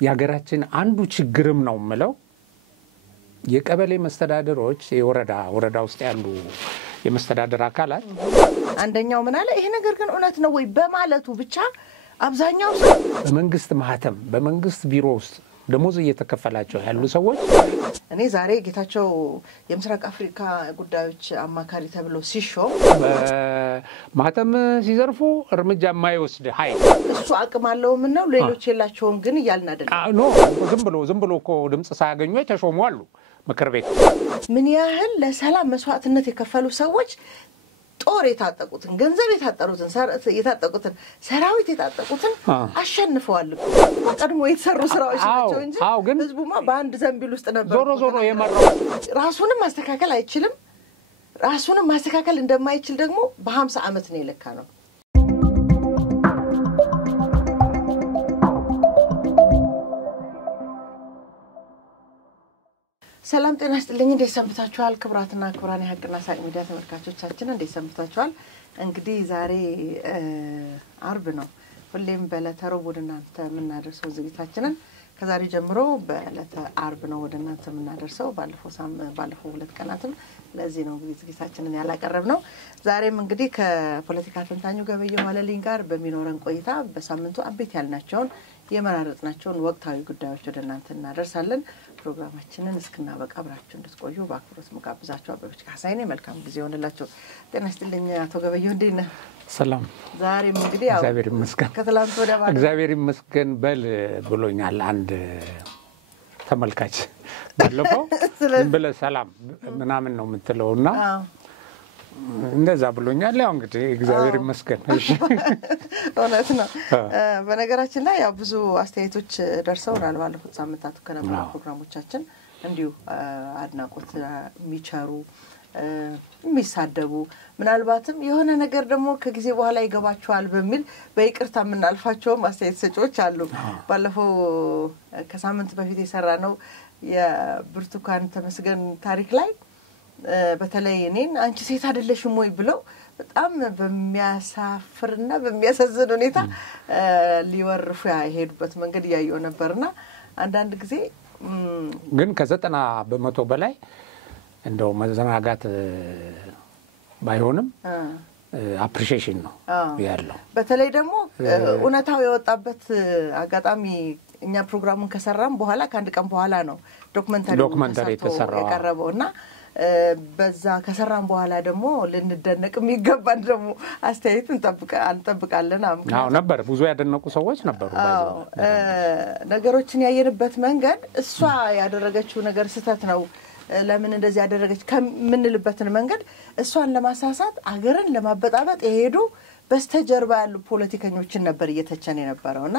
ያገራችን አንዱ ችግርም ነው ምለው የቀበሌ መስተዳደሮች የወረዳ ውስጥ ያሉ የመስተዳደር አካላት አንደኛው ምን አለ ይሄ ነገር ግን እውነት ነው ወይ በማለቱ ብቻ አብዛኛው በመንግስት ማህተም በመንግስት ቢሮ ውስጥ ደሞዝ እየተከፈላቸው ያሉ ሰዎች እኔ ዛሬ ጌታቸው የምስራቅ አፍሪካ ጉዳዮች አማካሪ ተብሎ ሲሾም ማህተም ሲዘርፉ እርምጃ የማይወስድ ኃይል እሱ አቅም አለው ምን ነው ሌሎች የላቸውም ግን ይያልና አይደለም ኖ ዝም ብሎ እኮ ድምጽ ሳያገኙ ተሾሙ አሉ ምክር ቤት ምን ያህል ለሰላም መስዋዕትነት የከፈሉ ሰዎች ጦር የታጠቁትን ገንዘብ የታጠቁትን ሰራዊት የታጠቁትን አሸንፈዋል ቀድሞ የተሰሩ ስራዎች ናቸው እንጂ ህዝቡማ በአንድ ዘንቢል ውስጥ ነበር ዞሮ የመራው ራሱንም ማስተካከል አይችልም ራሱንም ማስተካከል እንደማይችል ደግሞ በ50 አመት ነው የለካ ነው ሰላም ጤና ይስጥልኝ እንዴት ሰምታችኋል ክብራትና ክብራን የሐቅና ሳቅ ሚዲያ ተመልካቾቻችን እንዴት ሰምታችኋል እንግዲህ ዛሬ አርብ ነው ሁሌም በለተሮብ ወደናንተ ምናደርሰው ዝግጅታችንን ከዛሬ ጀምሮ በለተ አርብ ነው ወደናንተ ምናደርሰው ባለፈው ሁለት ቀናትም ለዚህ ነው ዝግጅታችንን ያላቀረብነው ዛሬም እንግዲህ ከፖለቲካ ተንታኙ ገበየሁ ዋለልኝ ጋር በሚኖረን ቆይታ በሳምንቱ አቤት ያልናቸውን የመራረጥናቸውን ወቅታዊ ጉዳዮች ወደናንተ እናደርሳለን ፕሮግራማችንን እስክናበቃ አብራችሁ እንድትቆዩ በአክብሮት መጋብዛችሁ አበበች ካሳይኔ መልካም ጊዜ ሆነላችሁ ጤና ይስጥልኝ አቶ ገበየሁ እንዴት ነህ ሰላም ዛሬም እንግዲህ ያው እግዚአብሔር ይመስገን ከትላንት ወደ ባለ እግዚአብሔር ይመስገን በል ብሎኛል አንድ ተመልካች ባለፈው ብለ ሰላም ምናምን ነው የምትለውና እንደዛ ብሎኛል ያው እንግዲህ እግዚአብሔር ይመስገን እሺ እውነት ነው በነገራችን ላይ ያው ብዙ አስተያየቶች ደርሰውናል ባለፉት ሳምንታት ከነበሩ ፕሮግራሞቻችን እንዲሁ አድናቆት የሚቸሩ የሚሳደቡ ምናልባትም የሆነ ነገር ደግሞ ከጊዜ በኋላ ይገባቸዋል በሚል በይቅርታ ምናልፋቸው አስተያየት ሰጪዎች አሉ ባለፈው ከሳምንት በፊት የሰራነው የብርቱካን ተመስገን ታሪክ ላይ በተለይ እኔን አንቺ ሴት አይደለሽም ወይ ብለው በጣም በሚያሳፍርና በሚያሳዝን ሁኔታ ሊወርፉ ያሄዱበት መንገድ ያየው ነበርና አንዳንድ ጊዜ ግን ከ90% በላይ እንደው መዘናጋት ባይሆንም አፕሪሺዬሽን ነው ያለው በተለይ ደግሞ ኡነታው የወጣበት አጋጣሚ እኛ ፕሮግራሙን ከሰራም በኋላ ከአንድ ቀን በኋላ ነው ዶክመንታሪ ተሰራው ያቀረበውና በዛ ከሰራም በኋላ ደግሞ ልንደነቅ የሚገባን ደግሞ አስተያየት እንጠብቃለን አዎ ነበር ብዙ ያደነቁ ሰዎች ነበሩ ነገሮችን ያየንበት መንገድ እሷ ያደረገችው ነገር ስህተት ነው ለምን እንደዚህ ያደረገች ከምንልበትን መንገድ እሷን ለማሳሳት አገርን ለማበጣበጥ የሄዱ በስተጀርባ ያሉ ፖለቲከኞችን ነበር እየተቸነ የነበረውና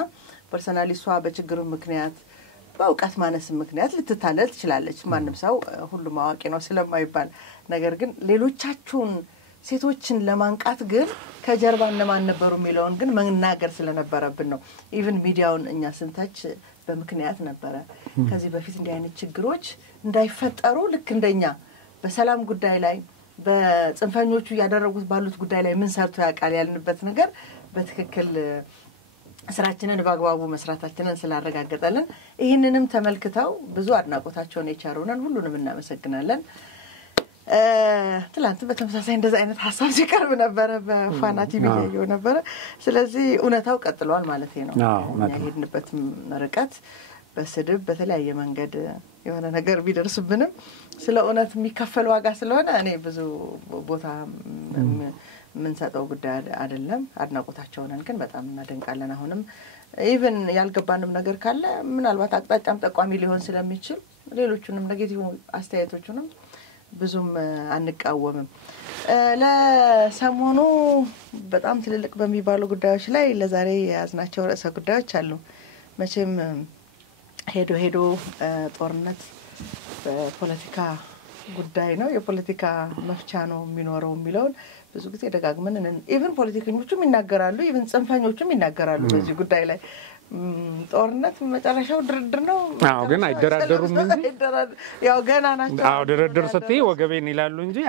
ፐርሰናሊ እሷ በችግሩ ምክንያት በእውቀት ማነስ ምክንያት ልትታለል ትችላለች ማንንም ሰው ሁሉም አዋቂ ነው ስለማይባል ነገር ግን ሌሎቻችሁን ሴቶችን ለማንቃት ግን ከጀርባ እነማን ነበሩ የሚለውን ግን መናገር ስለነበረብን ነው ኢቭን ሚዲያውን እኛ ስንተች በምክንያት ነበር ከዚህ በፊት እንዲህ አይነት ችግሮች እንዳይፈጠሩ ልክ እንደኛ በሰላም ጉዳይ ላይ በጽንፈኞቹ ያደረጉት ባሉት ጉዳይ ላይ ምን ሰርቶ ያቃል ያልንበት ነገር በትክክል ስራችንን በአግባቡ መስራታችንን ስላረጋገጠልን ይሄንንም ተመልክተው ብዙ አድናቆታቸውን የቻሩንን ሁሉንም እናመሰግናለን ትላንት በተመሳሳይ እንደዛ አይነት ሐሳብ ሲቀርብ ነበር በፋና ቲቪ ያየው ነበር ስለዚህ ኡነታው ቀጥሏል ማለት ነው ያሄድንበት ርቀት በስድብ በተለያየ መንገድ የሆነ ነገር ቢደርስብንም ስለ ኡነት የሚከፈል ዋጋ ስለሆነ እኔ ብዙ ቦታ ምን ሰጠው ጉዳይ አይደለም አድናቆታቸውን ግን በጣም እናደንቃለን አሁንም ኢቭን ያልገባንም ነገር ካለ ምናልባት አቅጣጫም ጠቋሚ ሊሆን ስለሚችል ሌሎቹንም ኔጌቲቭ አስተያየቶቹንም ብዙም አንቃወምም ለሰሞኑ በጣም ትልልቅ በሚባሉ ጉዳዮች ላይ ለዛሬ ያዝናቸው ርዕሰ ጉዳዮች አሉ መቼም ሄዶ ጦርነት በፖለቲካ ጉዳይ ነው የፖለቲካ መፍቻ ነው የሚኖረው የሚለውን ብዙ ጊዜ ደጋግመን ኢቭን ፖለቲከኞቹም ይናገራሉ ኢቭን ጽንፈኞቹም ይናገራሉ በዚህ ጉዳይ ላይ ጦርነት መጨረሻው ድርድር ነው አዎ ግን አይደራደሩም እንጂ ያው ገና ናቸው አዎ ድርድር ስትይ ወገቤን ይላሉ እንጂ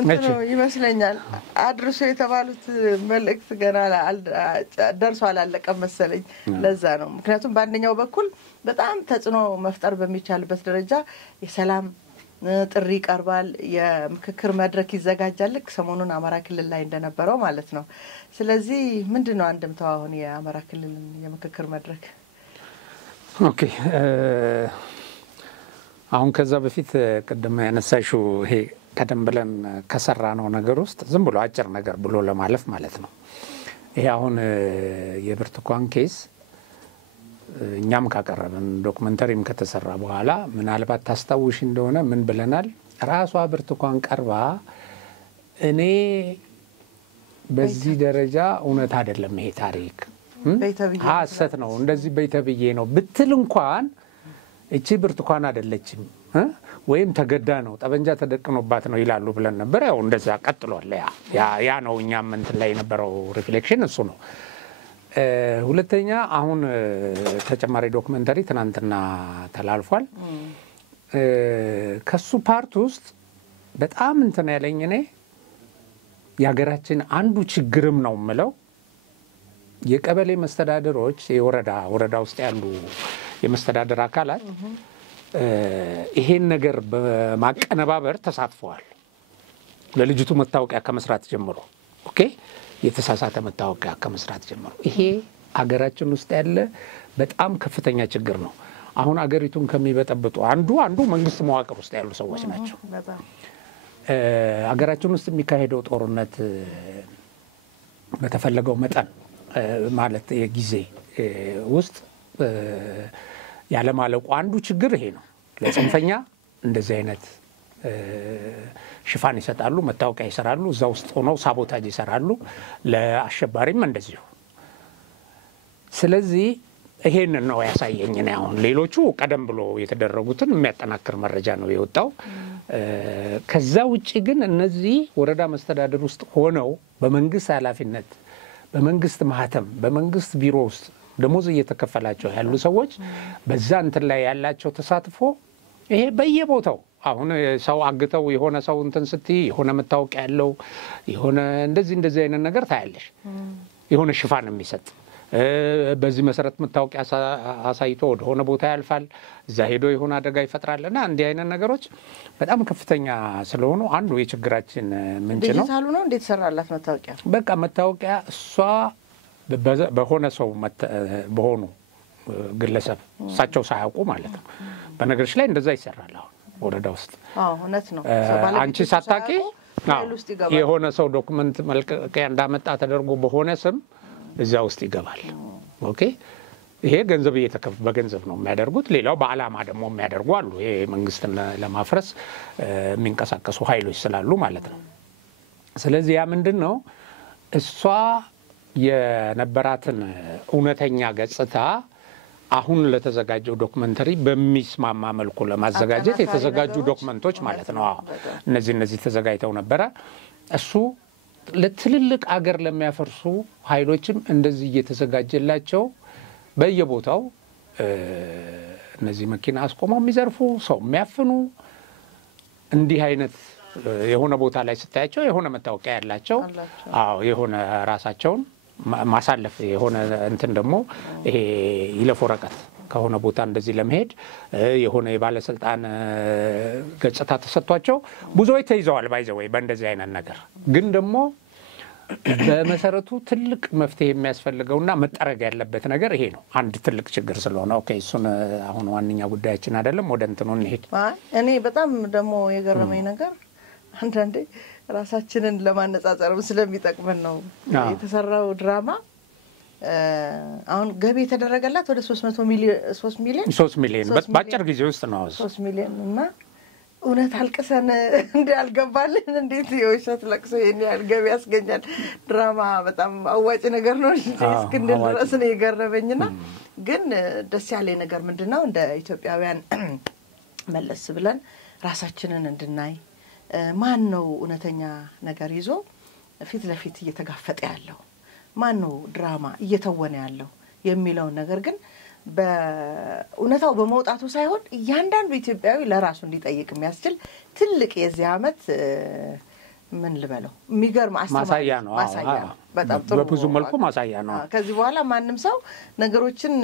እንትኑ ይመስለኛል አድርሶ የተባሉት መልእክት ገና ደርሶ አላለቀም መሰለኝ ለዛ ነው ምክንያቱም በአንደኛው በኩል በጣም ተጽኖ መፍጠር በሚቻልበት ደረጃ የሰላም ጥሪ ቀርባል የምክክር መድረክ ይዘጋጃል ልክ ሰሞኑን አማራ ክልል ላይ እንደነበረው ማለት ነው ስለዚህ ምንድነው አንድምታው አሁን የአማራ ክልል የምክክር መድረክ ኦኬ አሁን ከዛ በፊት ቀደም ያነሳሽው ይሄ ቀደም ብለን ከሰራነው ነገር ውስጥ ዝም ብሎ አጭር ነገር ብሎ ለማለፍ ማለት ነው ይሄ አሁን የብርቱካን ኬስ እኛም ካቀረብን ዶክመንተሪም ከተሰራ በኋላ ምናልባት ታስታውሽ እንደሆነ ምን ብለናል ራሷ ብርቱካን ቀርባ እኔ በዚህ ደረጃ እውነት አይደለም ይሄ ታሪክ ሐሰት ነው እንደዚህ በይተብዬ ነው ብትል እንኳን እቺ ብርቱካን አይደለችም ወይም ተገዳ ነው ጠበንጃ ተደቅኖባት ነው ይላሉ ብለን ነበር ያው እንደዛ ቀጥሏል ያ ነው እኛም እንትን ላይ የነበረው ሪፍሌክሽን እሱ ነው ሁለተኛ አሁን ተጨማሪ ዶክመንተሪ ትናንትና ተላልፏል ከሱ ፓርት ውስጥ በጣም እንትን ያለኝ እኔ ያገራችን አንዱ ችግርም ነው ምለው የቀበሌ መስተዳድሮች የወረዳ ውስጥ ያሉ የመስተዳድር አካላት ይሄን ነገር በማቀነባበር ተሳትፈዋል ለልጅቱ መታወቂያ ከመስራት ጀምሮ ኦኬ የተሳሳተ መታወቂያ ከመስራት ጀምሮ ይሄ አገራችን ውስጥ ያለ በጣም ከፍተኛ ችግር ነው አሁን አገሪቱን ከሚበጠብጡ አንዱ መንግስት መዋቅር ውስጥ ያሉ ሰዎች ናቸው አገራችን ውስጥ የሚካሄደው ጦርነት በተፈለገው መጠን ማለት የጊዜ ውስጥ ያለ ማለቁ አንዱ ችግር ይሄ ነው ለጽንፈኛ እንደዚህ አይነት ሽፋን ይሰጣሉ መታወቂያ ይሰራሉ እዛው ውስጥ ሆነው ሳቦታጅ ይሰራሉ ለአሸባሪም እንደዚሁ ስለዚህ ይሄን ነው ያሳየኝ ነው አሁን ሌሎቹ ቀደም ብሎ የተደረጉትን የሚያጠናክር መረጃ ነው የወጣው ከዛ ውጪ ግን እነዚህ ወረዳ መስተዳድር ውስጥ ሆነው በመንግስት ኃላፊነት በመንግስት ማህተም በመንግስት ቢሮ ውስጥ ደሞዝ እየተከፈላቸው ያሉ ሰዎች በዛ እንትን ላይ ያላቸው ተሳትፎ ይሄ በየቦታው አሁን ሰው አግተው የሆነ ሰው እንትን ስትይ የሆነ መታወቂያ ያለው የሆነ እንደዚህ አይነት ነገር ታያለሽ የሆነ ሽፋን የሚሰጥ በዚህ መሰረት መታወቂያ አሳይቶ ወደ ሆነ ቦታ ያልፋል እዛ ሄዶ የሆነ አደጋ ይፈጥራልና እንዲህ አይነት ነገሮች በጣም ከፍተኛ ስለሆኑ አንዱ የችግራችን ምንጭ ነው ዲጂታሉ ነው እንዴት ሰራላት መታወቂያ በቃ መታወቂያ እሷ በሆነ ሰው በሆኑ ግለሰብ እሳቸው ሳያውቁ ማለት ነው በነገርሽ ላይ እንደዛ ይሰራል አሁን ወረዳ ውስጥ እውነት ነው አንቺ ሳታቂ የሆነ ሰው ዶክመንት መልቀቂያ እንዳመጣ ተደርጎ በሆነ ስም እዛ ውስጥ ይገባል ኦኬ ይሄ ገንዘብ በገንዘብ ነው የሚያደርጉት ሌላው በአላማ ደግሞ የሚያደርጉ አሉ ይሄ መንግስትን ለማፍረስ የሚንቀሳቀሱ ኃይሎች ስላሉ ማለት ነው ስለዚህ ያ ምንድነው እሷ የነበራትን እውነተኛ ገጽታ አሁን ለተዘጋጀው ዶክመንተሪ በሚስማማ መልኩ ለማዘጋጀት የተዘጋጁ ዶክመንቶች ማለት ነው እነዚህ ተዘጋጅተው ነበር እሱ ለትልልቅ አገር ለሚያፈርሱ ኃይሎችም እንደዚህ እየተዘጋጀላቸው በየቦታው እነዚህ መኪና አስቆመው የሚዘርፉ ሰው የሚያፍኑ እንዲህ አይነት የሆነ ቦታ ላይ ስታያቸው የሆነ መታወቂያ ያላቸው የሆነ ራሳቸውን ማሳለፍ የሆነ እንትን ደግሞ ይሄ ይለፍ ወረቀት ከሆነ ቦታ እንደዚህ ለመሄድ የሆነ የባለስልጣን ገጽታ ተሰጥቷቸው ብዙዎች ተይዘዋል ባይዘው በእንደዚህ አይነት ነገር ግን ደግሞ በመሰረቱ ትልቅ መፍትሄ የሚያስፈልገውና መጠረግ ያለበት ነገር ይሄ ነው አንድ ትልቅ ችግር ስለሆነ ኦኬ እሱን አሁን ዋንኛ ጉዳያችን አይደለም ወደ እንትኑ እንሄድ እኔ በጣም ደግሞ የገረመኝ ነገር አንዳንዴ ራሳችንን ለማነጻጸር ስለሚጠቅመን ነው የተሰራው ድራማ አሁን ገቢ የተደረገላት ወደ 3 ሚሊዮን በአጭር ጊዜ ውስጥ ነው 3 ሚሊዮን እና እውነት አልቀሰን እንዳልገባልን እንዴት የውሸት ለቅሶ የኔ ገቢ ያስገኛል ድራማ በጣም አዋጭ ነገር ነው እስክንድር ድረስ ነው የገረመኝና ግን ደስ ያለኝ ነገር ምንድነው እንደ ኢትዮጵያውያን መለስ ብለን ራሳችንን እንድናይ ማን ነው እውነተኛ ነገር ይዞ ፊት ለፊት እየተጋፈጠ ያለው ማን ነው ድራማ እየተወነ ያለው የሚለው ነገር ግን በእውነታው በመውጣቱ ሳይሆን ያንዳንዱ ኢትዮጵያዊ ለራሱ እንዲጠይቅ የሚያስችል ትልቅ የዚህ ዓመት ምን ልበለው የሚገርም ማሳያ ነው በጣም ጥሩ በብዙ መልኩ ማሳያ ነው ከዚህ በኋላ ማንንም ሰው ነገሮችን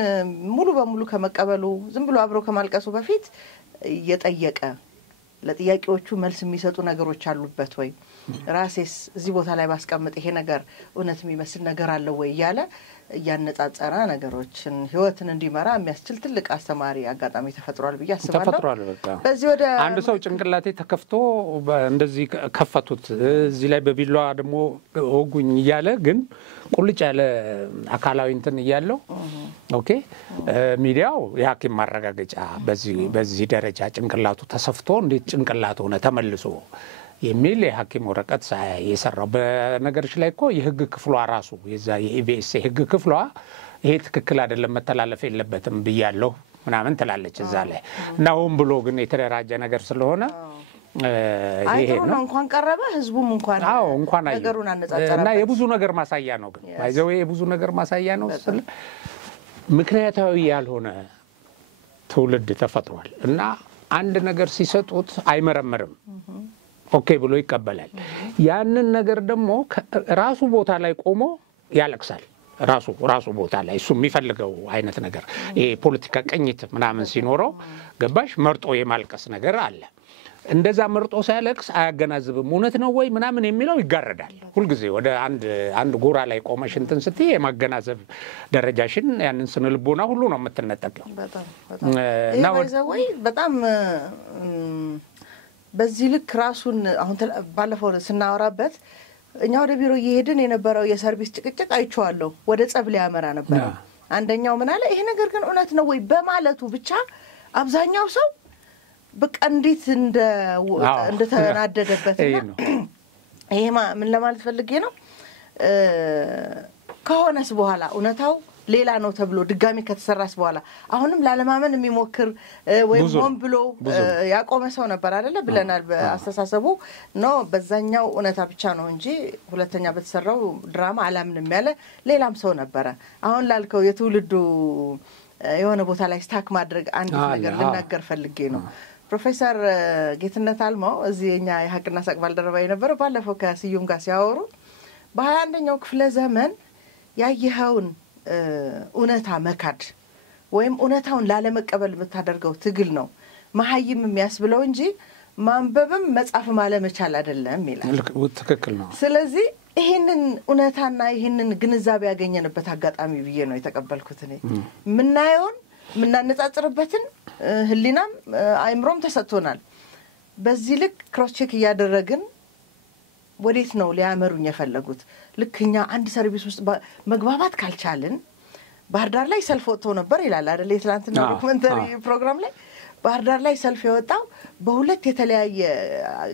ሙሉ በሙሉ ከመቀበሉ ዝም ብሎ አብሮ ከማልቀሱ በፊት እየጠየቀ ለጥያቄዎቹ መልስ የሚሰጡ ነገሮች አሉበት ወይ ራሴስ እዚህ ቦታ ላይ ባስቀምጥ ይሄ ነገር እውነት የሚመስል ነገር አለ ወይ ያለ ያነጻጸራ ነገሮችን ህይወትን እንዲመራ የሚያስችል ትልቅ አስተማሪ አጋጣሚ ተፈጥሯል ብዬ አስባለሁ ተፈጥሯል በቃ በዚህ ወደ አንድ ሰው ጭንቅላቴ ተከፍቶ እንደዚህ ከፈቱት እዚህ ላይ በቢላዋ ደግሞ ወጉኝ ይያለ ግን ቁልጭ ያለ አካላዊ እንትን ይያለው ኦኬ ሚዲያው ያኪም ማረጋገጫ በዚህ ደረጃ ጭንቅላቱ ተሰፍቶ እንዴት ጭንቅላቱ ሆነ ተመልሶ የሚል የሐኪም ወረቀት የሰራው በነገርሽ ላይ እኮ የህግ ክፍሏ ራሱ የዛ የኢቢኤስ የህግ ክፍሏ ይሄ ትክክል አይደለም መተላለፍ የለበትም ብያለሁ ምናምን ትላለች እዛ ላይ ናውም ብሎ ግን የተደራጀ ነገር ስለሆነ ይሄ ነው እንኳን ቀረበ ህዝቡም እንኳን ነገሩን አነጻጸረ እና የብዙ ነገር ማሳያ ነው ግን ባይዘው የብዙ ነገር ማሳያ ነው ስለ ምክንያታዊ ያልሆነ ትውልድ ተፈጥሯል እና አንድ ነገር ሲሰጡት አይመረምርም ኦኬ ብሎ ይቀበላል ያንን ነገር ደግሞ ራሱ ቦታ ላይ ቆሞ ያለቅሳል ራሱ ቦታ ላይ እሱ የሚፈልገው አይነት ነገር ይሄ ፖለቲካ ቅኝት ምናምን ሲኖረው ገባሽ መርጦ የማልቀስ ነገር አለ እንደዛ መርጦ ሳይለቅስ አያገናዝብም እውነት ነው ወይ ምናምን የሚለው ይጋረዳል ሁሉ ጊዜ ወደ አንድ ጎራ ላይ ቆመሽ እንትን ስትይ የማገናዘብ ደረጃሽን ያንን ስንልቦና ሁሉ ነው የምትነጠቀው በጣም በዚህ ልክ ራሱን አሁን ባለፈው ስናወራበት እኛ ወደ ቢሮ እየሄድን የነበረው የሰርቪስ ጭቅጭቅ አይቼዋለሁ ወደ ጸብ ሊያመራ ነበር አንደኛው ምን አለ ይሄ ነገር ግን እውነት ነው ወይ በማለቱ ብቻ አብዛኛው ሰው በቃ እንዴት እንደተናደደበትና ይሄ ምን ለማለት ፈልጌ ነው ከሆነስ በኋላ እውነታው ሌላ ነው ተብሎ ድጋሚ ከተሰራስ በኋላ አሁንም ላለማመን የሚሞክር ወይ ሞን ብሎ ያቆመ ሰው ነበር አይደለ ብለናል በአስተሳሰቡ ነው በዛኛው እውነታ ብቻ ነው እንጂ ሁለተኛ በተሰራው ድራማ አላምንም ያለ ሌላም ሰው ነበር አሁን ላልከው የትውልዱ የሆነ ቦታ ላይ ስታክ ማድረግ አንድ ነገር ልናገር ፈልጌ ነው ፕሮፌሰር ጌትነት አልማው እዚህኛ የሐቅና ሳቅ ባልደረባ የነበረው ባለፈው ከስዩም ጋር ሲያወሩ በ21ኛው ክፍለ ዘመን ያየኸውን እውነታ መካድ ወይም እውነታውን ላለመቀበል የምታደርገው ትግል ነው መሐይም የሚያስብለው እንጂ ማንበብም መጻፍም አለመቻል አይደለም ይላል ትክክል ነው ስለዚህ ይሄንን እውነታና ይሄንን ግንዛቤ ያገኘንበት አጋጣሚ ብዬ ነው የተቀበልኩት እኔ ምናየውን ምናነጻጽርበትን ህሊናም አይምሮም ተሰጥቶናል በዚህ ልክ ክሮስ ቼክ ያደረግን ወዴት ነው ሊያመሩኝ የፈለጉት ልክኛ አንድ ሰርቪስ ውስጥ መግባባት ካልቻልን ባህር ዳር ላይ ሰልፍ ወጥቶ ነበር ይላል አይደል የትላንትና ዶክመንተሪ ፕሮግራም ላይ ባህር ዳር ላይ ሰልፍ የወጣው በሁለት የተለያየ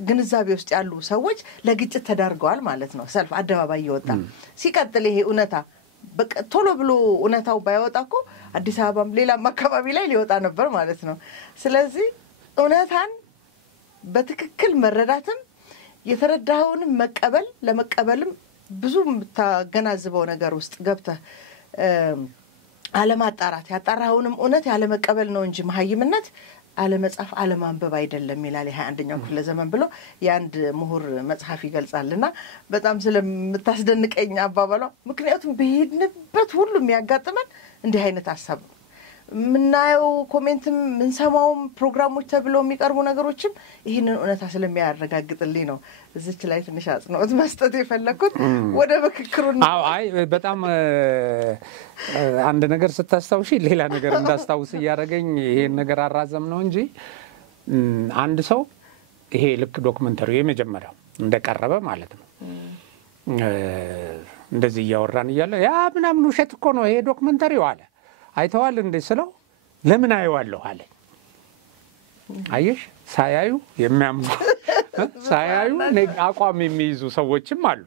ግንዛቤ ውስጥ ያሉ ሰዎች ለግጭት ተዳርገዋል ማለት ነው ሰልፍ አደባባይ ይወጣ ሲቀጥል ይሄ እውነታ በቃ ቶሎ ብሎ እውነታው ባይወጣኮ አዲስ አበባም ሌላም አካባቢ ላይ ሊወጣ ነበር ማለት ነው ስለዚህ እውነታን በትክክል መረዳትም የተረዳውን መቀበል ለመቀበልም ብዙ ተገናዝበው ነገር ውስጥ ገብተህ አለማጣራት ያጣራውንም እውነት ያለ መቀበል ነው እንጂ መሐይምነት አለመጻፍ አለማንበብ አይደለም ይላል 21ኛው ክፍለ ዘመን ብሎ ያንድ ምሁር መጽሐፍ ይገልጻልና በጣም ስለምታስደንቀኝ አባባሏ ምክንያቱም በሄድንበት ሁሉ የሚያጋጥመን እንዲህ አይነት ሐሳብ ምናየው ኮሜንትም ምንሰማው ፕሮግራሞች ተብለው የሚቀርቡ ነገሮችም ይሄንን እውነታ ስለሚያረጋግጥልኝ ነው እዚች ላይ ትንሽ አጽንኦት መስጠት የፈለኩት ወደ በክክሩን አይ በጣም አንድ ነገር ስታስታውሺ ሌላ ነገር እንዳስታውስ ያረጋኝ ይሄን ነገር አራዘም ነው እንጂ አንድ ሰው ይሄ ልክ ዶክመንተሪው የመጀመሪያው እንደቀረበ ማለት ነው እንደዚህ ያወራን ይያለ ያ ምናምን ውሸት እኮ ነው ይሄ ዶክመንተሪው አለ አይተዋል እንደ ስለው ለምን አይዋለሁ አለ አየሽ ሳያዩ የሚያምኑ ሳያዩ አቋም የሚይዙ ሰዎችም አሉ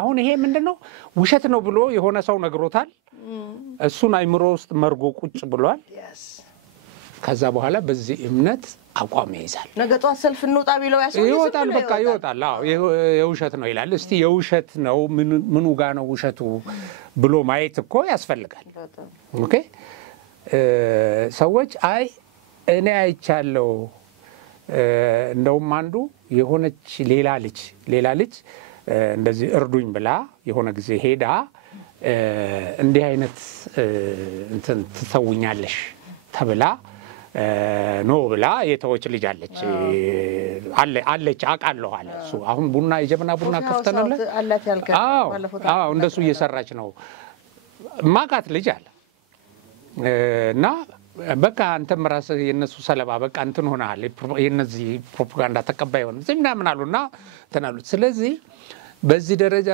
አሁን ይሄ ምንድነው ውሸት ነው ብሎ የሆነ ሰው ነግሮታል እሱን አይምሮ ውስጥ መርጎ ቁጭ ብሏል ከዛ በኋላ በዚህ እምነት አቋም ይይዛል ነገጧት ሰልፍ እንውጣ ቢለው ይወጣል በቃ ይወጣል አዎ የውሸት ነው ይላል እስቲ የውሸት ነው ምኑ ጋር ነው ውሸቱ ብሎ ማየት እኮ ያስፈልጋል ኦኬ ሰዎች አይ እኔ አይቻለው እንደውም አንዱ የሆነች ሌላ ልጅ እንደዚህ እርዱኝ ብላ የሆነ ጊዜ ሄዳ እንዲህ አይነት እንትን ትሰውኛለሽ ተብላ ኖ ብላ የተወች ልጅ አለች አቃለሁ አለ እሱ አሁን ቡና የጀበና ቡና ከፍተናል አላት ያልከው አዎ እንደሱ እየሰራች ነው ማቃት ልጅ አለ እና በቃ አንተም ራስህ የነሱ ሰለባ በቃ እንትን ሆነሃል የነዚህ ፕሮፓጋንዳ ተቀባይ ሆነ ዝምና ምን አሉና ተናሉት ስለዚህ በዚህ ደረጃ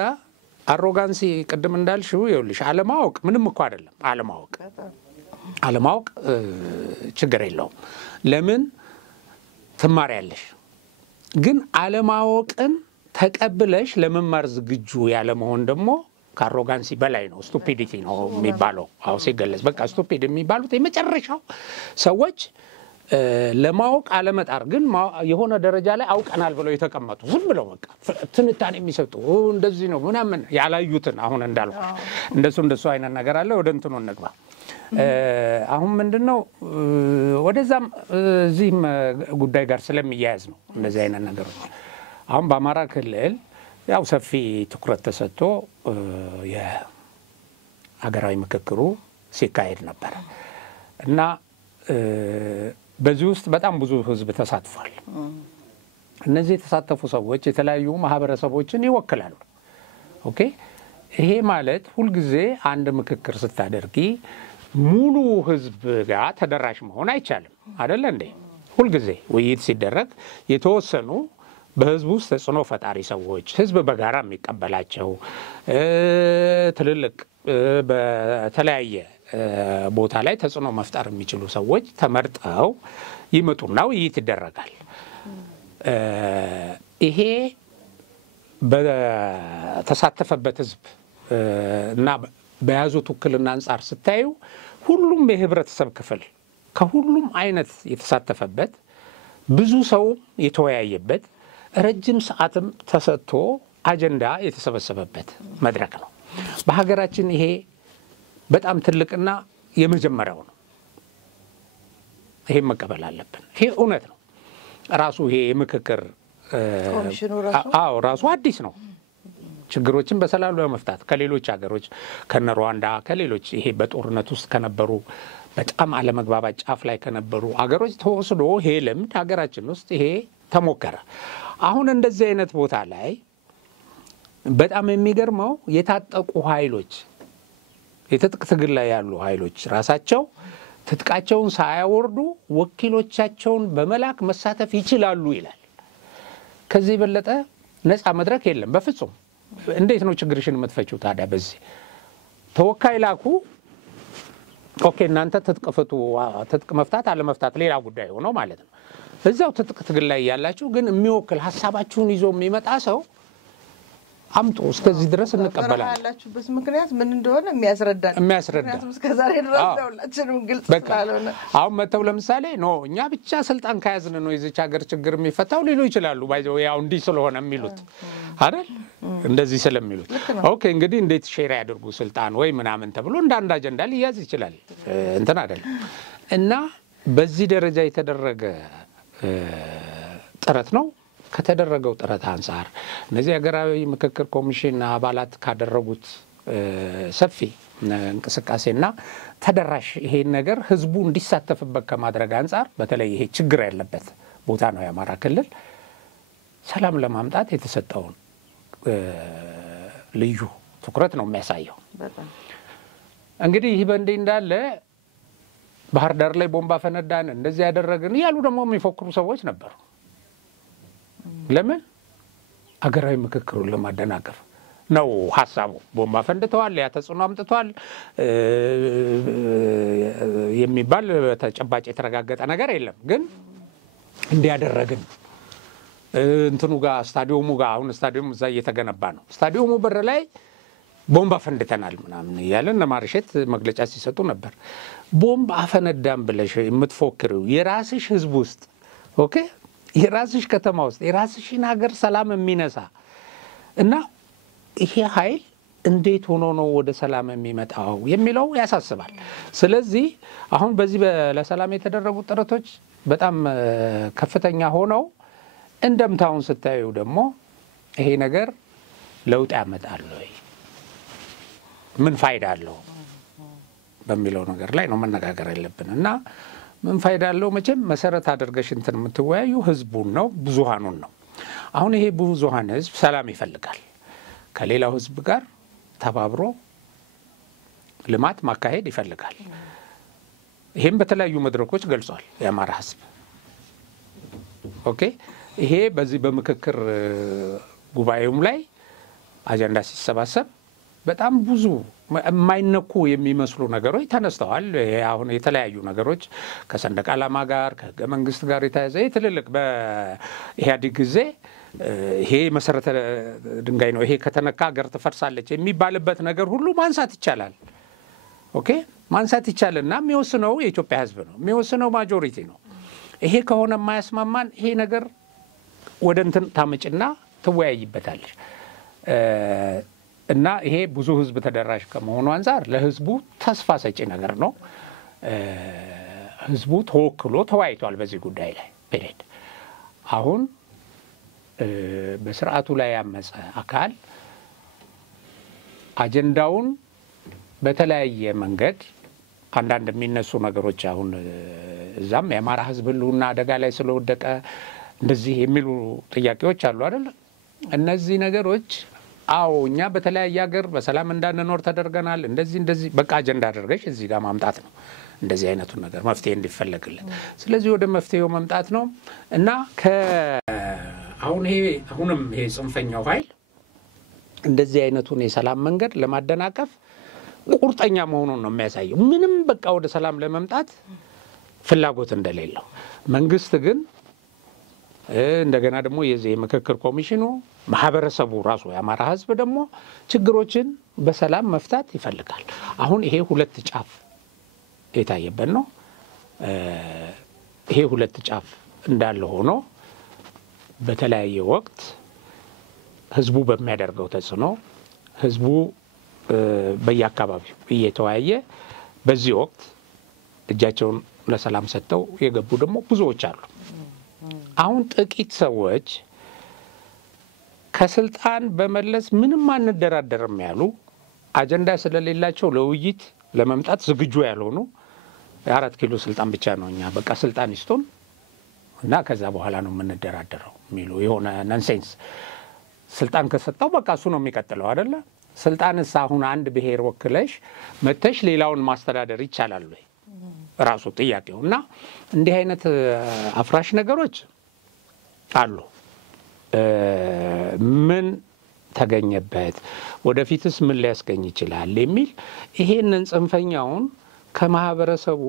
አሮጋንሲ ቅድም እንዳልሽው ይኸውልሽ አለማወቅ ምንም እኮ አይደለም አለማወቅ ችግር የለውም ለምን ትማሪያለሽ ግን አለማወቅን ተቀብለሽ ለመማር ዝግጁ ያለ መሆን ደግሞ ከአሮጋንሲ በላይ ነው ስቱፒዲቲ ነው የሚባለው አው ሲገለጽ በቃ ስቱፒድ የሚባሉት የመጨረሻው ሰዎች ለማወቅ አለመጣር ግን የሆነ ደረጃ ላይ አውቀናል ብለው የተቀመጡ ዝም ብለው በቃ ትንታኔ የሚሰጡ እንደዚህ ነው ምናምን ያላዩትን አሁን እንዳልኩ እንደሱ አይነት ነገር አለ ወደ እንትኑ እንግባ አሁን ምንድነው ወደዛም እዚህም ጉዳይ ጋር ስለሚያያዝ ነው እንደዚህ አይነት ነገሮች አሁን በአማራ ክልል ያው ሰፊ ትኩረት ተሰጥቶ የሀገራዊ ምክክሩ ሲካሄድ ነበር እና በዚህ ውስጥ በጣም ብዙ ህዝብ ተሳትፏል እነዚህ የተሳተፉ ሰዎች የተለያዩ ማህበረሰቦችን ይወክላሉ ኦኬ ይሄ ማለት ሁሉ ጊዜ አንድ ምክክር ስታደርጊ ሙሉ ህዝብ ጋር ተደራሽ መሆን አይቻልም አይደል እንዴ ሁሉ ጊዜ ውይይት ሲደረግ የተወሰኑ በህዝብ ውስጥ ተጽዕኖ ፈጣሪ ሰዎች ህዝብ በጋራ የሚቀበላቸው ትልልቅ በተለያየ ቦታ ላይ ተጽዕኖ መፍጠር የሚችሉ ሰዎች ተመርጠው ይመጡና ውይይት ይደረጋል ይሄ በተሳተፈበት ህዝብ እና በያዙት ውክልና አንፃር ስታዩ ሁሉም የህብረተሰብ ክፍል ከሁሉም አይነት የተሳተፈበት ብዙ ሰው የተወያየበት ረጅም ሰዓትም ተሰጥቶ አጀንዳ የተሰበሰበበት መድረክ ነው በሀገራችን ይሄ በጣም ትልቅና የመጀመሪያው ነው ይሄ መቀበል አለብን ይሄ እውነት ነው ራሱ ይሄ የምክክር ራሱ አዲስ ነው ችግሮችን በሰላም ለመፍታት ከሌሎች ሀገሮች ከነሩዋንዳ ከሌሎች ይሄ በጦርነት ውስጥ ከነበሩ በጣም አለመግባባት ጫፍ ላይ ከነበሩ ሀገሮች ተወስዶ ይሄ ልምድ ሀገራችን ውስጥ ይሄ ተሞከረ አሁን እንደዚህ አይነት ቦታ ላይ በጣም የሚገርመው የታጠቁ ኃይሎች የትጥቅ ትግል ላይ ያሉ ኃይሎች ራሳቸው ትጥቃቸውን ሳያወርዱ ወኪሎቻቸውን በመላክ መሳተፍ ይችላሉ ይላል ከዚህ በለጠ ነፃ መድረክ የለም በፍጹም እንዴት ነው ችግርሽን የምትፈቺው ታዲያ በዚህ ተወካይ ላኩ ኦኬ እናንተ ትጥቅፈቱ ትጥቅ መፍታት አለ መፍታት ሌላ ጉዳይ ሆኖ ማለት ነው እዛው ትጥቅ ትግል ላይ ያላችሁ ግን የሚወክል ሐሳባችሁን ይዞ የሚመጣ ሰው አምጡ እስከዚህ ድረስ እንቀበላለን ያላችሁበት ምክንያት ምን እንደሆነ የሚያስረዳን ምክንያቱም እስከዛሬ ድረስ ሁላችንም ግልጽ ስላልሆነ አሁን መተው ለምሳሌ እኛ ብቻ ስልጣን ከያዝን ነው የዚች ሀገር ችግር የሚፈታው ሊሉ ይችላሉ ባይዘው ያው እንዲህ ስለሆነ የሚሉት አይደል እንደዚህ ስለሚሉት ኦኬ እንግዲህ እንዴት ሼር ያድርጉ ስልጣን ወይ ምናምን ተብሎ እንዳንድ አጀንዳ ሊያዝ ይችላል እንትን አይደል እና በዚህ ደረጃ የተደረገ ጥረት ነው ከተደረገው ጥረት አንፃር እነዚህ ሀገራዊ ምክክር ኮሚሽን አባላት ካደረጉት ሰፊ እንቅስቃሴና ተደራሽ ይሄ ነገር ህዝቡ እንዲሳተፍበት ከማድረግ አንፃር በተለይ ይሄ ችግር ያለበት ቦታ ነው የአማራ ክልል ሰላም ለማምጣት የተሰጠው ልዩ ትኩረት ነው የሚያሳየው እንግዲህ ይሄ በእንዲህ እንዳለ ባህር ዳር ላይ ቦምባ ፈነዳን እንደዚህ ያደረግን ያሉ ደግሞ የሚፎክሩ ሰዎች ነበሩ ለምን አገራዊ ምክክሩን ለማደናቀፍ ነው ሐሳቡ ቦምባ ፈንድተዋል ያ ተጽዕኖ አምጥቷል የሚባል ተጨባጭ የተረጋገጠ ነገር የለም ግን እንዲያደረግን እንትኑ ጋር ስታዲየሙ ጋር አሁን ስታዲየሙ እዛ እየተገነባ ነው ስታዲየሙ በር ላይ ቦምባ ፈንድተናል ምናምን ያለን ለማርሸት መግለጫ ሲሰጡ ነበር ቦምባ አፈነዳም ብለሽ የምትፎክሪው የራስሽ ህዝብ ውስጥ ኦኬ የራስሽ ከተማ ውስጥ የራስሽን ሀገር ሰላም የሚነሳ እና ይሄ ኃይል እንዴት ሆኖ ነው ወደ ሰላም የሚመጣው የሚለው ያሳስባል ስለዚህ አሁን በዚህ ለሰላም የተደረጉ ጥረቶች በጣም ከፍተኛ ሆነው እንደምታውን ስታዩ ደግሞ ይሄ ነገር ለውጥ ያመጣል ወይ ምን ፋይዳ አለው በሚለው ነገር ላይ ነው መነጋገር ያለብን እና ምን ፋይዳ አለው መቼም መሰረት አድርገሽ እንትን የምትወያዩ ህዝቡን ነው ብዙሃኑን ነው አሁን ይሄ ብዙሃን ህዝብ ሰላም ይፈልጋል ከሌላው ህዝብ ጋር ተባብሮ ልማት ማካሄድ ይፈልጋል ይሄም በተለያዩ መድረኮች ገልጿል የአማራ ህዝብ ኦኬ ይሄ በዚህ በመከክር ጉባኤውም ላይ አጀንዳ ሲሰባሰብ በጣም ብዙ የማይነኩ የሚመስሉ ነገሮች ተነስተዋል አሁን የተለያዩ ነገሮች ከሰንደቅ ዓላማ ጋር ከህገ መንግስት ጋር የተያዘ ትልልቅ በኢህአዴግ ጊዜ ይሄ መሰረተ ድንጋይ ነው ይሄ ከተነካ ሀገር ትፈርሳለች የሚባልበት ነገር ሁሉ ማንሳት ይቻላል ኦኬ ማንሳት ይቻላልና የሚወስነው የኢትዮጵያ ህዝብ ነው የሚወስነው ማጆሪቲ ነው ይሄ ከሆነ የማያስማማን ይሄ ነገር ወደ እንትን ታመጭና ትወያይበታለች እና ይሄ ብዙ ህዝብ ተደራሽ ከመሆኑ አንፃር ለህዝቡ ተስፋ ሰጪ ነገር ነው ህዝቡ ተወክሎ ተወያይቷል በዚህ ጉዳይ ላይ ፔሬድ አሁን በስርዓቱ ላይ ያመፀ አካል አጀንዳውን በተለያየ መንገድ አንዳንድ የሚነሱ ነገሮች አሁን እዛም የአማራ ህዝብ ሁሉና አደጋ ላይ ስለወደቀ እንደዚህ የሚሉ ጥያቄዎች አሉ አይደል እነዚህ ነገሮች አዎ እኛ በተለያየ ሀገር በሰላም እንዳንኖር ተደርገናል እንደዚህ በቃ አጀንዳ አድርገሽ እዚህ ጋር ማምጣት ነው እንደዚህ አይነቱን ነገር መፍትሄ እንዲፈለግለት ስለዚህ ወደ መፍትሄው መምጣት ነው እና አሁንም ይሄ ጽንፈኛው ኃይል እንደዚህ አይነቱን የሰላም መንገድ ለማደናቀፍ ቁርጠኛ መሆኑን ነው የሚያሳየው ምንም በቃ ወደ ሰላም ለመምጣት ፍላጎት እንደሌለው መንግስት ግን እንደገና ደግሞ የዚህ ምክክር ኮሚሽኑ ማህበረሰቡ ራሱ የአማራ ህዝብ ደግሞ ችግሮችን በሰላም መፍታት ይፈልጋል አሁን ይሄ ሁለት ጫፍ የታየበት ነው ይሄ ሁለት ጫፍ እንዳለ ሆኖ በተለያየ ወቅት ህዝቡ በሚያደርገው ተጽዕኖ ህዝቡ በየአካባቢው እየተወያየ በዚህ ወቅት እጃቸውን ለሰላም ሰጥተው የገቡ ደግሞ ብዙዎች አሉ አሁን ጥቂት ሰዎች ከስልጣን በመለስ ምንም አንደራደርም ያሉ አጀንዳ ስለሌላቸው ለውይይት ለመምጣት ዝግጁ ያልሆኑ 4 ኪሎ ስልጣን ብቻ ነው እኛ በቃ ስልጣን ይስጡን እና ከዛ በኋላ ነው የምንደራደረው የሚሉ የሆነ ነንሴንስ ስልጣን ከሰጣው በቃ እሱ ነው የሚቀጥለው አይደለ ስልጣንስ አሁን አንድ ብሔር ወክለሽ መተሽ ሌላውን ማስተዳደር ይቻላል ወይ ራሱ ጥያቄውና እንዲህ አይነት አፍራሽ ነገሮች አሉ ምን ተገኘበት ወደፊትስ ምን ሊያስገኝ ይችላል የሚል ይሄንን ጽንፈኛውን ከማህበረሰቡ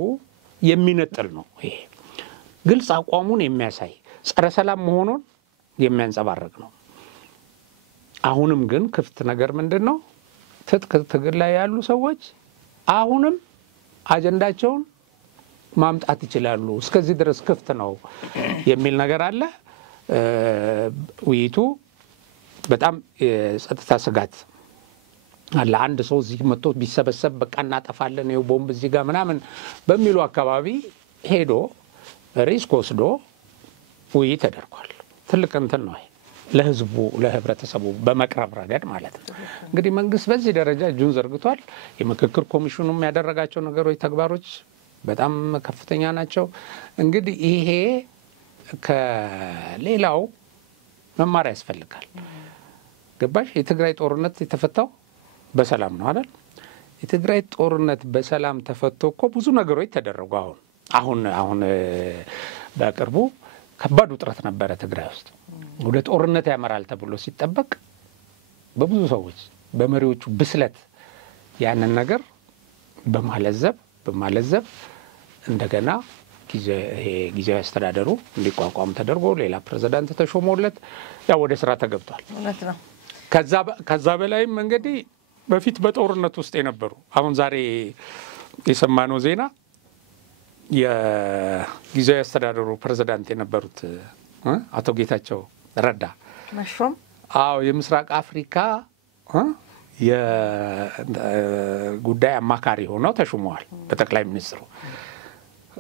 የሚነጥል ነው ይሄ ግልጽ አቋሙን የሚያሳይ ጸረ ሰላም መሆኑን የሚያንጸባርቅ ነው አሁንም ግን ክፍት ነገር ምንድነው ትጥቅ ትግል ላይ ያሉ ሰዎች አሁንም አጀንዳቸውን ማምጣት ይችላሉ እስከዚህ ድረስ ክፍት ነው የሚል ነገር አለ ውይይቱ በጣም ጸጥታ ስጋት አለ አንድ ሰው እዚህ መጥቶ ቢሰበሰብ በቃ እናጠፋለን ነው ቦምብ እዚህ ጋር ምናምን በሚሉ አካባቢ ሄዶ ሪስክ ወስዶ ውይይት ተደርጓል ትልቅ እንትን ነው ለህዝቡ ለህብረተሰቡ በመቅረብ ረገድ ማለት ነው እንግዲህ መንግስት በዚህ ደረጃ እጁን ዘርግቷል የምክክር ኮሚሽኑም ያደረጋቸው ነገሮች ተግባሮች በጣም ከፍተኛ ናቸው እንግዲህ ይሄ ከሌላው መማር ያስፈልጋል ገባሽ የትግራይ ጦርነት የተፈታው በሰላም ነው አይደል የትግራይ ጦርነት በሰላም ተፈቶ እኮ ብዙ ነገሮች ተደረጉ አሁን በቅርቡ ከባድ ውጥረት ነበረ ትግራይ ውስጥ ወደ ጦርነት ያመራል ተብሎ ሲጠበቅ በብዙ ሰዎች በመሪዎቹ ብስለት ያንን ነገር በማለዘብ እንደገና ጊዜያዊ አስተዳደሩ እንዲቋቋም ተደርጎ ሌላ ፕሬዝዳንት ተሾሞለት ያው ወደ ስራ ተገብቷል እውነት ነው ከዛ በላይም እንግዲህ በፊት በጦርነት ውስጥ የነበሩ አሁን ዛሬ የሰማነው ዜና የጊዜያዊ አስተዳደሩ ፕሬዝዳንት የነበሩት አቶ ጌታቸው ረዳ መሾም የምስራቅ አፍሪካ የጉዳይ አማካሪ ሆነው ተሾመዋል በጠቅላይ ሚኒስትሩ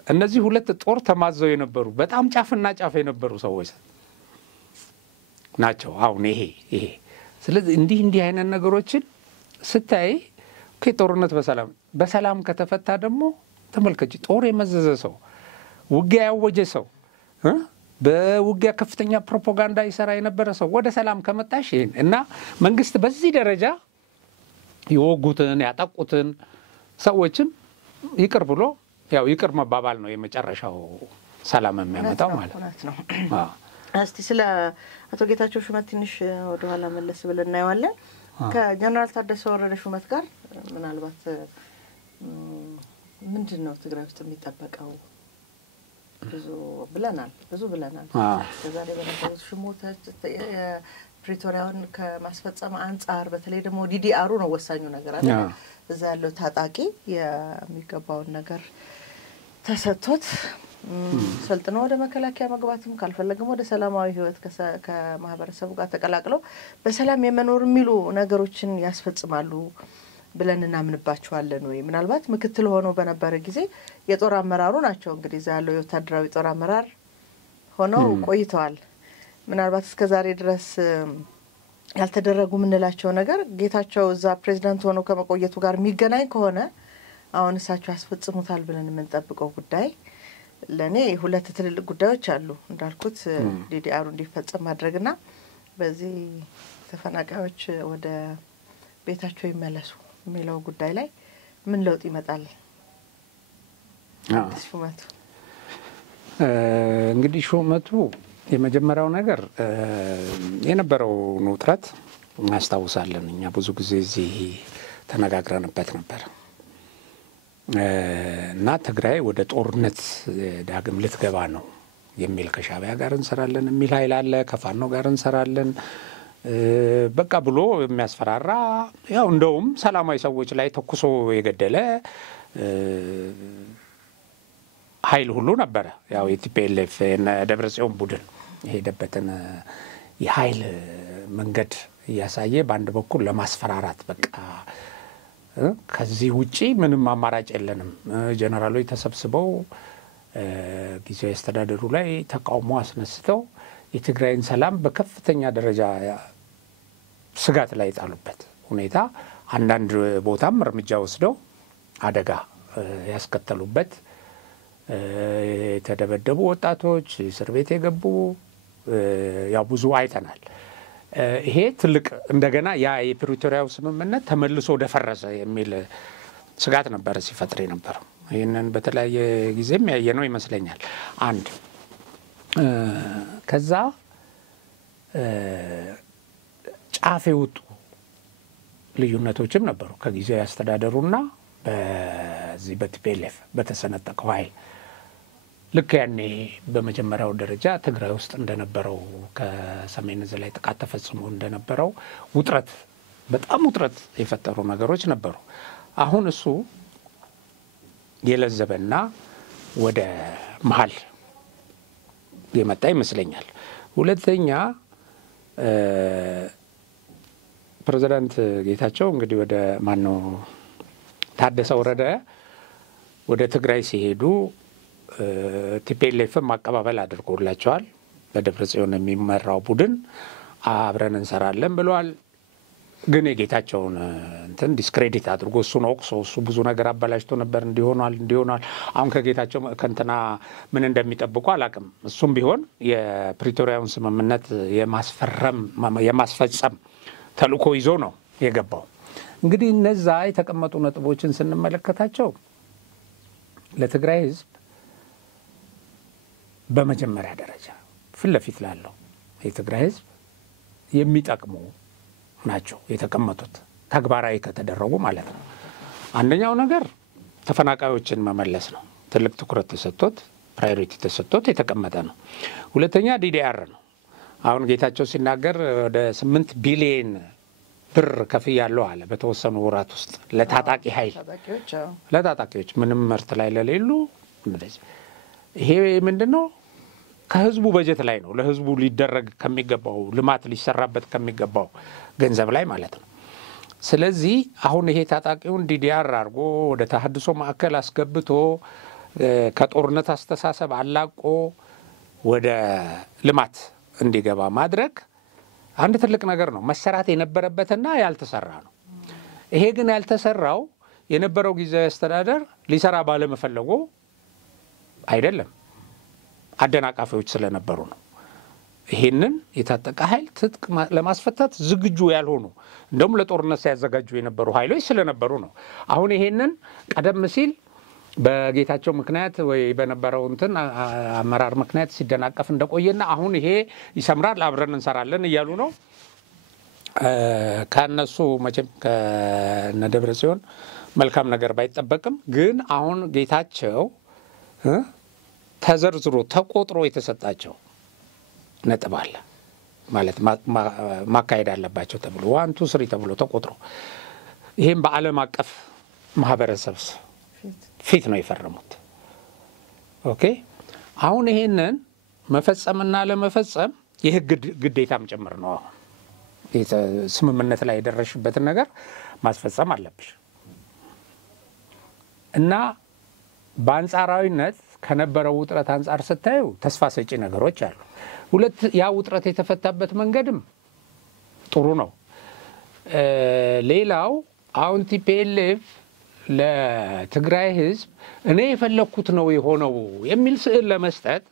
እነዚህ ሁለት ጦር ተማዘው የነበሩ በጣም ጫፍና ጫፍ የነበሩ ሰዎች ናቸው አሁን ይሄ ስለዚህ እንዲህ አይነት ነገሮችን ስታይ ከጦርነት በሰላም ከተፈታ ደግሞ ተመልከጂ ጦር የመዘዘ ሰው ውጊያ ያወጀ ሰው በውጊያ ከፍተኛ ፕሮፓጋንዳ ይሰራ የነበረ ሰው ወደ ሰላም ከመጣሽ እና መንግስት በዚህ ደረጃ ይወጉትን ያጣቁትን ሰዎችም ይቅር ብሎ ያው ይቅር መባባል ነው የመጨረሻው ሰላም የሚያመጣው ማለት ነው። እስቲ ስለ አቶ ጌታቸው ሹመት ትንሽ ወደ ኋላ መለስ ብለን እናየዋለን። ከጀነራል ታደሰ ወረደ ሹመት ጋር ምናልባት ምንድነው ትግራይ ውስጥ የሚጠበቀው? ብዙ ብለናል። ከዛሬ በነበሩት ሹመቶች ፕሪቶሪያውን ከማስፈጸም አንፃር በተለይ ደግሞ ዲዲአሩ ነው ወሳኙ ነገር አይደል? እዛ ያለው ታጣቂ የሚገባውን ነገር ተሰጥቶት ሰልጥኖ ወደ መከላከያ መግባትም ካልፈለገም ወደ ሰላማዊ ህይወት ከማህበረሰቡ ጋር ተቀላቅለው በሰላም የመኖር የሚሉ ነገሮችን ያስፈጽማሉ ብለን እናምንባቸዋለን ወይ? ምናልባት ምክትል ሆኖ በነበረ ጊዜ የጦር አመራሩ ናቸው እንግዲህ እዛ ያለው የወታደራዊ ጦር አመራር ሆነው ቆይተዋል። ምናልባት እስከ ዛሬ ድረስ ያልተደረጉ ምንላቸው ነገር ጌታቸው እዛ ፕሬዝዳንት ሆኖ ከመቆየቱ ጋር የሚገናኝ ከሆነ አሁን እሳቸው ያስፈጽሙታል ብለን የምንጠብቀው ጉዳይ ለኔ ሁለት ትልልቅ ጉዳዮች አሉ እንዳልኩት ዲዲአሩ እንዲፈጸም ማድረግና በዚህ ተፈናቃዮች ወደ ቤታቸው ይመለሱ የሚለው ጉዳይ ላይ ምን ለውጥ ይመጣል? ሹመቱ እንግዲህ ሹመቱ የመጀመሪያው ነገር የነበረው ውጥረት እናስታውሳለን። እኛ ብዙ ጊዜ እዚህ ተነጋግረንበት ነበር እና ትግራይ ወደ ጦርነት ዳግም ልትገባ ነው የሚል ከሻዕቢያ ጋር እንሰራለን የሚል ኃይል አለ፣ ከፋኖ ጋር እንሰራለን በቃ ብሎ የሚያስፈራራ ያው እንደውም ሰላማዊ ሰዎች ላይ ተኩሶ የገደለ ኃይል ሁሉ ነበረ። ያው የቲፒኤልኤፍ ደብረጽዮን ቡድን የሄደበትን የኃይል መንገድ እያሳየ በአንድ በኩል ለማስፈራራት በቃ ከዚህ ውጪ ምንም አማራጭ የለንም ጀነራሎች ተሰብስበው ጊዜያዊ አስተዳደሩ ላይ ተቃውሞ አስነስተው የትግራይን ሰላም በከፍተኛ ደረጃ ስጋት ላይ ጣሉበት ሁኔታ አንዳንድ ቦታም እርምጃ ወስደው አደጋ ያስከተሉበት የተደበደቡ ወጣቶች እስር ቤት የገቡ ያው ብዙ አይተናል። ይሄ ትልቅ እንደገና ያ የፕሪቶሪያው ስምምነት ተመልሶ ደፈረሰ የሚል ስጋት ነበር ሲፈጥር ነበር። ይሄንን በተለያየ ጊዜም ያየነው ይመስለኛል። አንድ ከዛ ጫፍ የወጡ ልዩነቶችም ነበሩ ከጊዜያዊ አስተዳደሩና በዚህ በቲፒኤልኤፍ በተሰነጠቀው ኃይል ልክ ያኔ በመጀመሪያው ደረጃ ትግራይ ውስጥ እንደነበረው ከሰሜን ዕዝ ላይ ጥቃት ተፈጽሞ እንደነበረው ውጥረት በጣም ውጥረት የፈጠሩ ነገሮች ነበሩ። አሁን እሱ የለዘበና ወደ መሃል የመጣ ይመስለኛል። ሁለተኛ ፕሬዝዳንት ጌታቸው እንግዲህ ወደ ማነው ታደሰ ወረደ ወደ ትግራይ ሲሄዱ ቲፒኤልኤፍም አቀባበል አድርጎላቸዋል። በደብረጽዮን የሚመራው ቡድን አብረን እንሰራለን ብለዋል። ግን የጌታቸውን እንትን ዲስክሬዲት አድርጎ እሱን ወቅሶ እሱ ብዙ ነገር አበላሽቶ ነበር እንዲሆናል አሁን ከጌታቸው ከንትና ምን እንደሚጠብቁ አላቅም። እሱም ቢሆን የፕሪቶሪያውን ስምምነት የማስፈጸም ተልእኮ ይዞ ነው የገባው። እንግዲህ እነዛ የተቀመጡ ነጥቦችን ስንመለከታቸው ለትግራይ ህዝብ በመጀመሪያ ደረጃ ፊት ለፊት ላለው የትግራይ ህዝብ የሚጠቅሙ ናቸው የተቀመጡት ተግባራዊ ከተደረጉ ማለት ነው። አንደኛው ነገር ተፈናቃዮችን መመለስ ነው። ትልቅ ትኩረት ተሰጥቶት ፕራዮሪቲ ተሰጥቶት የተቀመጠ ነው። ሁለተኛ ዲዲአር ነው። አሁን ጌታቸው ሲናገር ወደ 8 ቢሊዮን ብር ከፍያለሁ አለ በተወሰኑ ወራት ውስጥ ለታጣቂ ኃይል ለታጣቂዎች ምንም ምርት ላይ ለሌሉ እንደዚህ። ይሄ ምንድነው? ከህዝቡ በጀት ላይ ነው ለህዝቡ ሊደረግ ከሚገባው ልማት ሊሰራበት ከሚገባው ገንዘብ ላይ ማለት ነው። ስለዚህ አሁን ይሄ ታጣቂውን ዲዲአር አርጎ ወደ ተሐድሶ ማዕከል አስገብቶ ከጦርነት አስተሳሰብ አላቆ ወደ ልማት እንዲገባ ማድረግ አንድ ትልቅ ነገር ነው። መሰራት የነበረበትና ያልተሰራ ነው። ይሄ ግን ያልተሰራው የነበረው ጊዜያዊ አስተዳደር ሊሰራ ባለመፈለጉ አይደለም፣ አደናቃፊዎች ስለነበሩ ነው። ይሄንን የታጠቀ ኃይል ትጥቅ ለማስፈታት ዝግጁ ያልሆኑ እንደውም ለጦርነት ሲያዘጋጁ የነበሩ ኃይሎች ስለነበሩ ነው። አሁን ይሄንን ቀደም ሲል በጌታቸው ምክንያት ወይ በነበረው እንትን አመራር ምክንያት ሲደናቀፍ እንደቆየና አሁን ይሄ ይሰምራል አብረን እንሰራለን እያሉ ነው። ከነሱ መቼም ከነደብረ ጽዮን መልካም ነገር ባይጠበቅም ግን አሁን ጌታቸው ተዘርዝሮ ተቆጥሮ የተሰጣቸው ነጥብ አለ ማለት ማካሄድ አለባቸው ተብሎ 1 2 3 ተብሎ ተቆጥሮ ይሄን በዓለም አቀፍ ማህበረሰብ ፊት ነው የፈረሙት። ኦኬ አሁን ይሄንን መፈጸምና ለመፈጸም የህግ ግዴታም ጭምር ነው። አሁን ስምምነት ላይ የደረሽበትን ነገር ማስፈጸም አለብሽ እና በአንጻራዊነት ከነበረው ውጥረት አንጻር ስታዩ ተስፋ ሰጪ ነገሮች አሉ። ሁለት ያ ውጥረት የተፈታበት መንገድም ጥሩ ነው። ሌላው አሁን ቲፒኤልኤፍ ለትግራይ ህዝብ እኔ የፈለኩት ነው የሆነው የሚል ስዕል ለመስጠት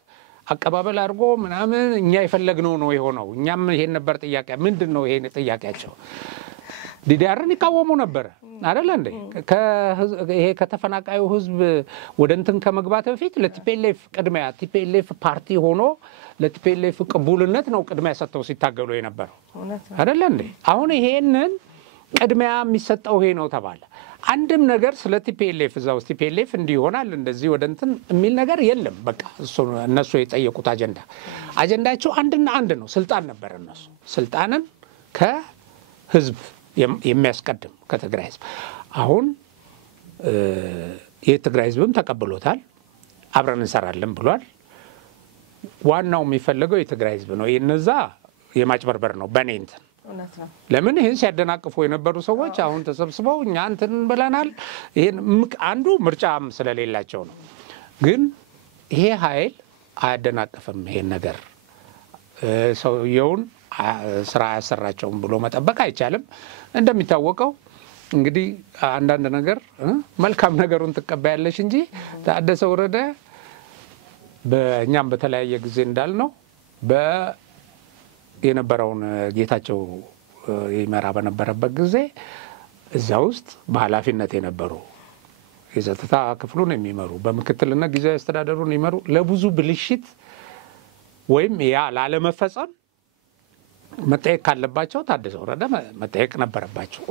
አቀባበል አድርጎ ምናምን እኛ የፈለግነው ነው የሆነው እኛም ይሄን ነበር ጥያቄ ምንድነው ይሄን ጥያቄያቸው ዲዲአርን ይቃወሙ ነበር አይደል እንዴ? ይሄ ከተፈናቃዩ ህዝብ ወደ እንትን ከመግባት በፊት ለቲፒኤልኤፍ ቅድሚያ ቲፒኤልኤፍ ፓርቲ ሆኖ ለቲፒኤልኤፍ ቅቡልነት ነው ቅድሚያ ሰጥተው ሲታገሉ የነበረው አይደል እንዴ? አሁን ይሄንን ቅድሚያ የሚሰጠው ይሄ ነው ተባለ። አንድም ነገር ስለ ቲፒኤልኤፍ እዛው ቲፒኤልኤፍ እንዲሆናል እንደዚህ ወደ እንትን የሚል ነገር የለም። በቃ እነሱ የጠየቁት አጀንዳቸው አንድና አንድ ነው። ስልጣን ነበር። እነሱ ስልጣንን ከህዝብ የሚያስቀድም ከትግራይ ህዝብ አሁን የትግራይ ህዝብም ተቀብሎታል። አብረን እንሰራለን ብሏል። ዋናው የሚፈልገው የትግራይ ህዝብ ነው። የነዛ የማጭበርበር ነው በኔ እንትን ለምን ይሄን ሲያደናቅፉ የነበሩ ሰዎች አሁን ተሰብስበው እኛ እንትን ብለናል። ይሄን አንዱ ምርጫም ስለሌላቸው ነው። ግን ይሄ ኃይል አያደናቅፍም። ይሄን ነገር ሰውየውን ስራ ያሰራቸውም ብሎ መጠበቅ አይቻልም። እንደሚታወቀው እንግዲህ አንዳንድ ነገር መልካም ነገሩን ተቀበያለሽ እንጂ ታደሰ ወረደ በእኛም በተለያየ ጊዜ እንዳልነው የነበረውን ጌታቸው ይመራ በነበረበት ጊዜ እዛ ውስጥ በኃላፊነት የነበሩ የጸጥታ ክፍሉን የሚመሩ በምክትልነት ጊዜያዊ አስተዳደሩን ይመሩ ለብዙ ብልሽት ወይም ያ ላለመፈጸም መጠየቅ ካለባቸው ታደሰ ወረደ መጠየቅ ነበረባቸው።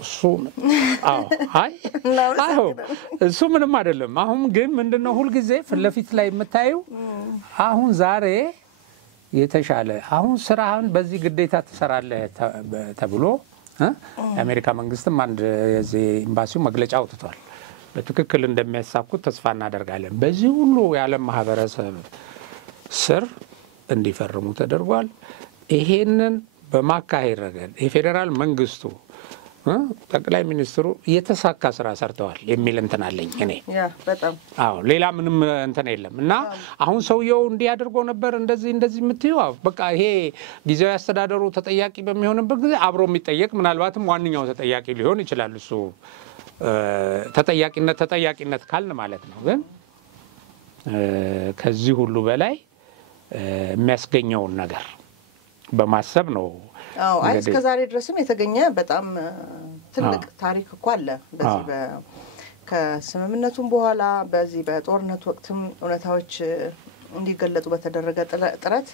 እሱ ምንም አይደለም። አሁን ግን ምንድነው ሁሉ ጊዜ ፍለፊት ላይ የምታዩ አሁን ዛሬ የተሻለ አሁን ስራህን በዚህ ግዴታ ተሰራለህ ተብሎ የአሜሪካ መንግስትም አንድ የዚህ ኤምባሲው መግለጫ አውጥቷል። በትክክል እንደሚያሳኩት ተስፋ እናደርጋለን። በዚህ ሁሉ የዓለም ማህበረሰብ ስር እንዲፈርሙ ተደርጓል። ይሄንን በማካሄድ ረገድ የፌደራል መንግስቱ ጠቅላይ ሚኒስትሩ የተሳካ ስራ ሰርተዋል የሚል እንትን አለኝ እኔ። በጣም ሌላ ምንም እንትን የለም እና አሁን ሰውየው እንዲያደርጎ ነበር እንደዚህ የምትዩ በቃ ይሄ ጊዜያዊ አስተዳደሩ ተጠያቂ በሚሆንበት ጊዜ አብሮ የሚጠየቅ ምናልባትም ዋንኛው ተጠያቂ ሊሆን ይችላል። እሱ ተጠያቂነት ካልን ማለት ነው። ግን ከዚህ ሁሉ በላይ የሚያስገኘውን ነገር በማሰብ ነው። እስከ ዛሬ ድረስም የተገኘ በጣም ትልቅ ታሪክ እኮ አለ። በዚህ ከስምምነቱም በኋላ በዚህ በጦርነት ወቅትም እውነታዎች እንዲገለጡ በተደረገ ጥረት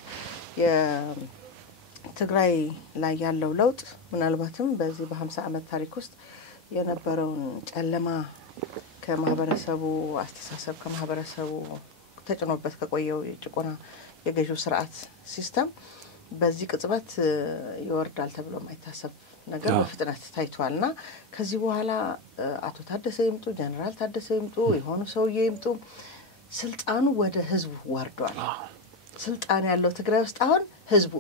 የትግራይ ላይ ያለው ለውጥ ምናልባትም በዚህ በ50 ዓመት ታሪክ ውስጥ የነበረውን ጨለማ ከማህበረሰቡ አስተሳሰብ ከማህበረሰቡ ተጭኖበት ከቆየው የጭቆና የገዢው ስርዓት ሲስተም በዚህ ቅጽበት ይወርዳል ተብሎ ማይታሰብ ነገር በፍጥነት ታይቷልና ከዚህ በኋላ አቶ ታደሰ ይምጡ ጀነራል ታደሰ ይምጡ የሆኑ ሰውዬ ይምጡ ስልጣኑ ወደ ህዝቡ ወርዷል። ስልጣን ያለው ትግራይ ውስጥ አሁን ህዝቡ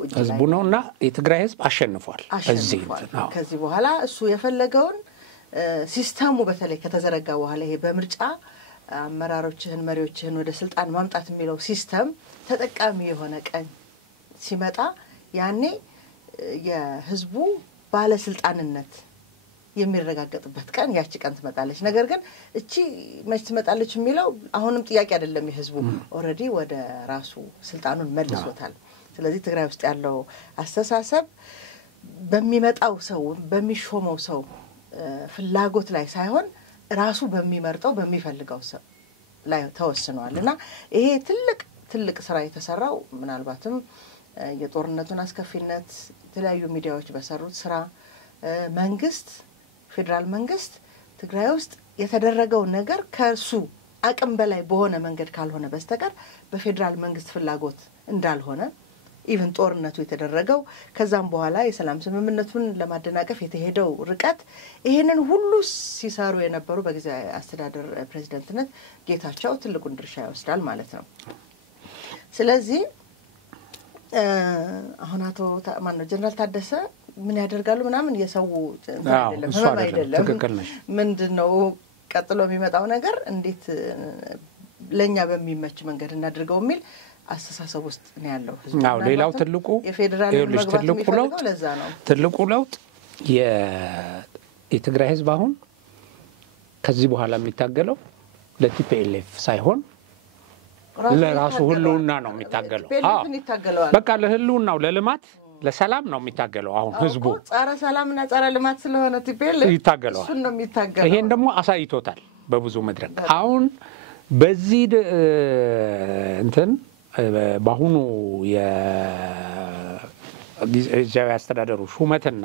ነውና የትግራይ ህዝብ አሸንፏል። ከዚህ በኋላ እሱ የፈለገውን ሲስተሙ በተለይ ከተዘረጋ በኋላ ይሄ በምርጫ አመራሮችህን መሪዎችህን ወደ ስልጣን ማምጣት የሚለው ሲስተም ተጠቃሚ የሆነ ቀን ሲመጣ ያኔ የህዝቡ ባለስልጣንነት የሚረጋገጥበት ቀን ያቺ ቀን ትመጣለች። ነገር ግን እቺ መች ትመጣለች የሚለው አሁንም ጥያቄ አይደለም። የህዝቡ ኦሬዲ ወደ ራሱ ስልጣኑን መልሶታል። ስለዚህ ትግራይ ውስጥ ያለው አስተሳሰብ በሚመጣው ሰው በሚሾመው ሰው ፍላጎት ላይ ሳይሆን ራሱ በሚመርጠው በሚፈልገው ሰው ላይ ተወስኗልና ይሄ ትልቅ ስራ የተሰራው ምናልባትም የጦርነቱን አስከፊነት የተለያዩ ሚዲያዎች በሰሩት ስራ መንግስት ፌደራል መንግስት ትግራይ ውስጥ የተደረገው ነገር ከሱ አቅም በላይ በሆነ መንገድ ካልሆነ በስተቀር በፌደራል መንግስት ፍላጎት እንዳልሆነ ኢቭን ጦርነቱ የተደረገው ከዛም በኋላ የሰላም ስምምነቱን ለማደናቀፍ የተሄደው ርቀት ይሄንን ሁሉ ሲሰሩ የነበሩ በጊዜያዊ አስተዳደር ፕሬዝዳንትነት ጌታቸው ትልቁን ድርሻ ይወስዳል ማለት ነው። ስለዚህ አሁን አቶ ጀነራል ታደሰ ምን ያደርጋሉ ምናምን የሰው አይደለም ምንድነው ቀጥሎ የሚመጣው ነገር እንዴት ለኛ በሚመች መንገድ እናድርገው የሚል አስተሳሰብ ውስጥ ነው ያለው ህዝብ። አዎ ሌላው የፌደራል ትልቁ ለውጥ የትግራይ ህዝብ አሁን ከዚህ በኋላ የሚታገለው ለቲፒኤልኤፍ ሳይሆን ለራሱ ህልውና ነው የሚታገለው። በቃ ለህልውናው ለልማት ለሰላም ነው የሚታገለው አሁን ህዝቡ። ጸረ ሰላምና ጸረ ልማት ስለሆነ ቲፒኤልኤፍ ይታገለው እሱን ነው የሚታገለው። ይሄን ደግሞ አሳይቶታል በብዙ መድረክ። አሁን በዚህ እንትን ባሁኑ የጊዜያዊ አስተዳደሩ ሹመትና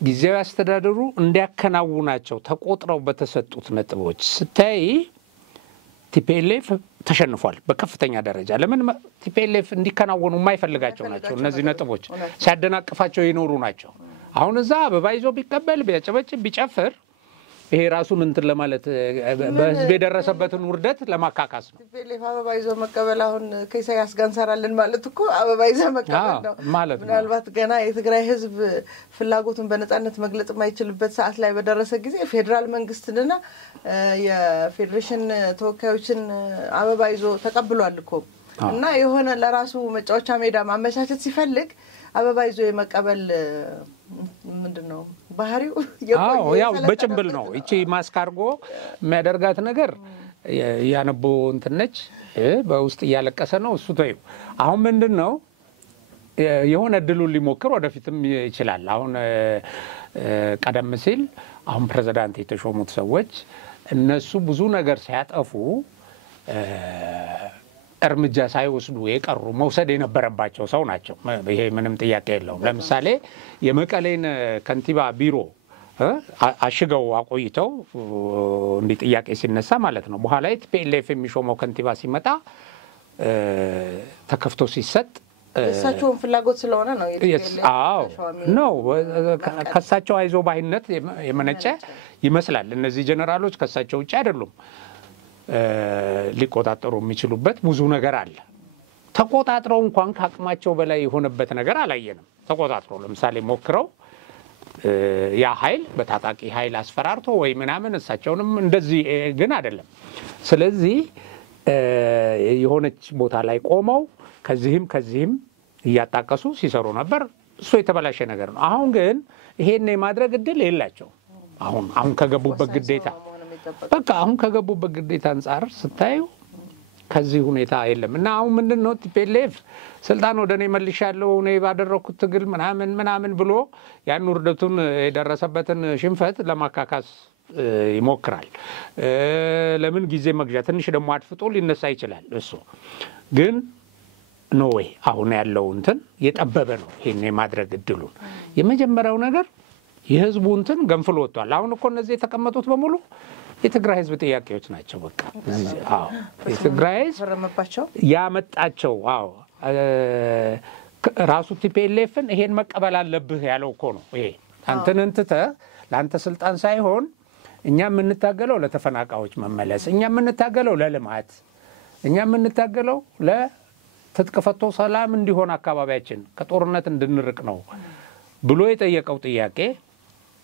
ጊዜያዊ አስተዳደሩ እንዲያከናውናቸው ተቆጥረው በተሰጡት ነጥቦች ስታይ ቲፒኤልኤፍ ተሸንፏል በከፍተኛ ደረጃ። ለምን ቲፒኤልኤፍ እንዲከናወኑ የማይፈልጋቸው ናቸው እነዚህ ነጥቦች ሲያደናቅፋቸው ይኖሩ ናቸው። አሁን እዛ በባይዞ ቢቀበል ቢያጨበጭብ ቢጨፍር ይሄ ራሱን እንትን ለማለት በህዝብ የደረሰበትን ውርደት ለማካካስ ነው። ቲፒኤልኤፍ አበባይዞ መቀበል አሁን ከኢሳያስ ጋር እንሰራለን ማለት እኮ አበባይዞ መቀበል ነው ማለት ነው። ምናልባት ገና የትግራይ ህዝብ ፍላጎቱን በነጻነት መግለጽ የማይችልበት ሰዓት ላይ በደረሰ ጊዜ ፌደራል መንግስትና የፌዴሬሽን ተወካዮችን አበባይዞ ተቀብሏል እኮ እና የሆነ ለራሱ መጫወቻ ሜዳ ማመቻቸት ሲፈልግ አበባይዞ የመቀበል ምንድነው ባህሪው? ያው በጭምብል ነው። እቺ ማስካርጎ የሚያደርጋት ነገር ያነቦ እንትነች በውስጥ ያለቀሰ ነው እሱ ተይው። አሁን ምንድነው የሆነ ድሉን ሊሞክር ወደፊትም ይችላል። አሁን ቀደም ሲል አሁን ፕሬዝዳንት የተሾሙት ሰዎች እነሱ ብዙ ነገር ሲያጠፉ እርምጃ ሳይወስዱ የቀሩ መውሰድ የነበረባቸው ሰው ናቸው። ይሄ ምንም ጥያቄ የለውም። ለምሳሌ የመቀሌን ከንቲባ ቢሮ አሽገው አቆይተው እንዲ ጥያቄ ሲነሳ ማለት ነው። በኋላ ቲፒኤልኤፍ የሚሾመው ከንቲባ ሲመጣ ተከፍቶ ሲሰጥ እሳቸውን ፍላጎት ስለሆነ ነው ነው ከሳቸው አይዞ ባይነት የመነጨ ይመስላል። እነዚህ ጀነራሎች ከሳቸው ውጪ አይደሉም ሊቆጣጠሩ የሚችሉበት ብዙ ነገር አለ። ተቆጣጥረው እንኳን ካቅማቸው በላይ የሆነበት ነገር አላየንም። ተቆጣጥረው ለምሳሌ ሞክረው ያ ኃይል በታጣቂ ኃይል አስፈራርቶ ወይ ምናምን እሳቸውንም እንደዚህ ግን አይደለም። ስለዚህ የሆነች ቦታ ላይ ቆመው ከዚህም እያጣቀሱ ሲሰሩ ነበር። እሱ የተበላሸ ነገር ነው። አሁን ግን ይሄን የማድረግ እድል የላቸው። አሁን ከገቡበት ግዴታ በቃ አሁን ከገቡበት ግዴታ አንፃር ስታዩ ከዚህ ሁኔታ የለም እና አሁን ምንድነው ቲፒኤልኤፍ ስልጣን ወደኔ መልሻለሁ እኔ ባደረኩት ትግል ምናምን ብሎ ያን ውርደቱን የደረሰበትን ሽንፈት ለማካካስ ይሞክራል። ለምን ጊዜ መግዣ ትንሽ ደግሞ አጥፍቶ ሊነሳ ይችላል። እሱ ግን ኖ ዌይ አሁን ያለው እንትን የጠበበ ነው። ይሄን የማድረግ እድሉን የመጀመሪያው ነገር የህዝቡ እንትን ገንፍሎ ወጥቷል። አሁን እኮ እነዚህ የተቀመጡት በሙሉ የትግራይ ህዝብ ጥያቄዎች ናቸው። በቃ የትግራይ ህዝብ ያመጣቸው ራሱ ቲፒኤልኤፍን ይሄን መቀበል አለብህ ያለው እኮ ነው። ይሄ አንተን እንትተህ ለአንተ ስልጣን ሳይሆን እኛ የምንታገለው ለተፈናቃዮች መመለስ፣ እኛ የምንታገለው ለልማት፣ እኛ የምንታገለው ለትጥቅ ፈቶ ሰላም እንዲሆን አካባቢያችን ከጦርነት እንድንርቅ ነው ብሎ የጠየቀው ጥያቄ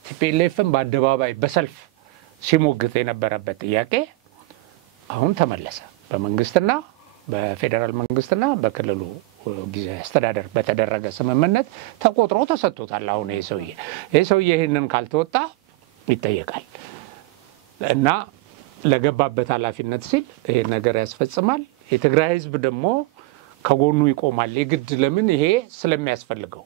ቲፒኤልኤፍን በአደባባይ በሰልፍ ሲሞግት የነበረበት ጥያቄ አሁን ተመለሰ በመንግስትና በፌደራል መንግስትና በክልሉ ጊዜያዊ አስተዳደር በተደረገ ስምምነት ተቆጥሮ ተሰጥቶታል። አሁን ይሄ ሰውዬ ይሄንን ካልተወጣ ይጠየቃል እና ለገባበት ኃላፊነት ሲል ይሄ ነገር ያስፈጽማል። የትግራይ ህዝብ ደግሞ ከጎኑ ይቆማል የግድ ለምን ይሄ ስለሚያስፈልገው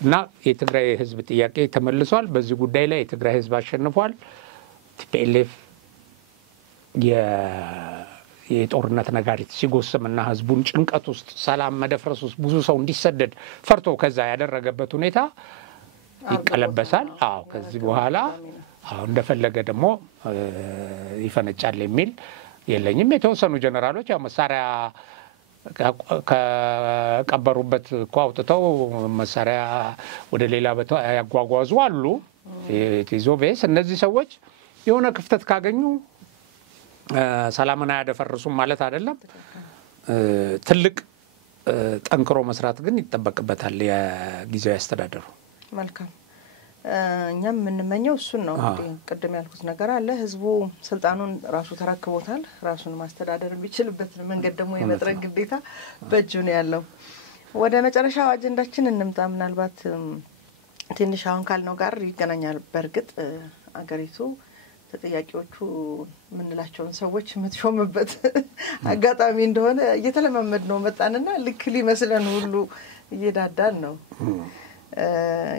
እና የትግራይ ህዝብ ጥያቄ ተመልሷል። በዚህ ጉዳይ ላይ የትግራይ ህዝብ አሸንፏል። ቲፒኤልኤፍ የጦርነት ነጋሪት ሲጎስምና ህዝቡን ጭንቀት ውስጥ ሰላም መደፍረስ ውስጥ ብዙ ሰው እንዲሰደድ ፈርቶ ከዛ ያደረገበት ሁኔታ ይቀለበሳል። አዎ ከዚህ በኋላ እንደፈለገ ደግሞ ይፈነጫል የሚል የለኝም። የተወሰኑ ጀነራሎች ያው መሳሪያ ከቀበሩበት አውጥተው መሳሪያ ወደ ሌላ ቦታ ያጓጓዙ አሉ። ቲዞቤስ እነዚህ ሰዎች የሆነ ክፍተት ካገኙ ሰላምን አያደፈርሱም ማለት አይደለም። ትልቅ ጠንክሮ መስራት ግን ይተበቅበታል የጊዜያዊ አስተዳደሩ። መልካም እኛም የምንመኘው እሱን ነው። ቅድም ያልኩት ነገር አለ። ህዝቡ ስልጣኑን ራሱ ተረክቦታል። ራሱን ማስተዳደር የሚችልበት መንገድ ደግሞ የመጥረግ ግዴታ በእጁ ነው ያለው። ወደ መጨረሻው አጀንዳችን እንምጣ። ምናልባት ትንሽ አሁን ካልነው ጋር ይገናኛል። በእርግጥ አገሪቱ ተጠያቂዎቹ ምንላቸውን ሰዎች የምትሾምበት አጋጣሚ እንደሆነ እየተለማመድ ነው መጣንና ልክ ሊመስለን ሁሉ እየዳዳን ነው።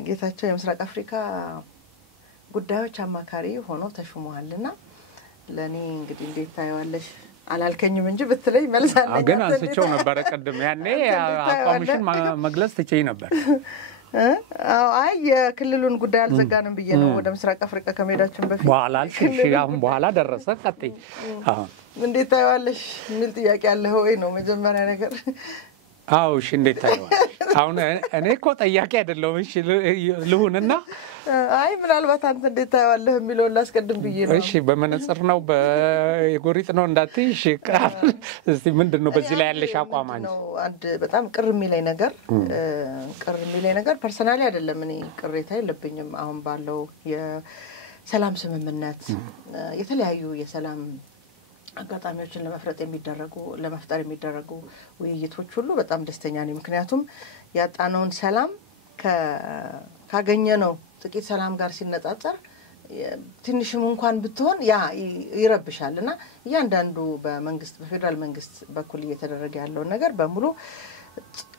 ጌታቸው የምስራቅ አፍሪካ ጉዳዮች አማካሪ ሆኖ ተሾመዋልና ለኔ እንግዲህ እንዴት ታየዋለሽ አላልከኝም እንጂ ብትለይ መልሳለኝ። ግን አንስቼው ነበር ቀደም ያኔ አቋምሽን መግለጽ ትችይ ነበር። አይ የክልሉን ጉዳይ አልዘጋንም ብዬ ነው ወደ ምስራቅ አፍሪካ ከመሄዳችን በፊት በኋላ አሁን በኋላ ደረሰ ቀጥይ። እንዴት ታየዋለሽ የሚል ጥያቄ አለ ወይ ነው መጀመሪያ ነገር። አው እሺ እንዴት ታየዋለሽ? አሁን እኔ እኮ ጠያቂ አይደለም። እሺ ልሁንና አይ ምናልባት አንተ እንዴት ታየዋለህ የሚለው ላስቀድም ብዬ ነው። እሺ በመነጽር ነው በየጎሪጥ ነው እንዳትይ። እሺ እስቲ ምንድነው በዚህ ላይ ያለሽ አቋም አንቺ? አንድ በጣም ቅር የሚለኝ ነገር ፐርሰናሊ አይደለም። እኔ ቅሬታ የለብኝም። አሁን ባለው የሰላም ስምምነት የተለያዩ የሰላም አጋጣሚዎችን ለመፍጠር የሚደረጉ ውይይቶች ሁሉ በጣም ደስተኛ ነኝ። ምክንያቱም ያጣነውን ሰላም ካገኘነው ጥቂት ሰላም ጋር ሲነጻጸር ትንሽም እንኳን ብትሆን ያ ይረብሻልና እያንዳንዱ በፌደራል መንግስት በኩል እየተደረገ ያለው ነገር በሙሉ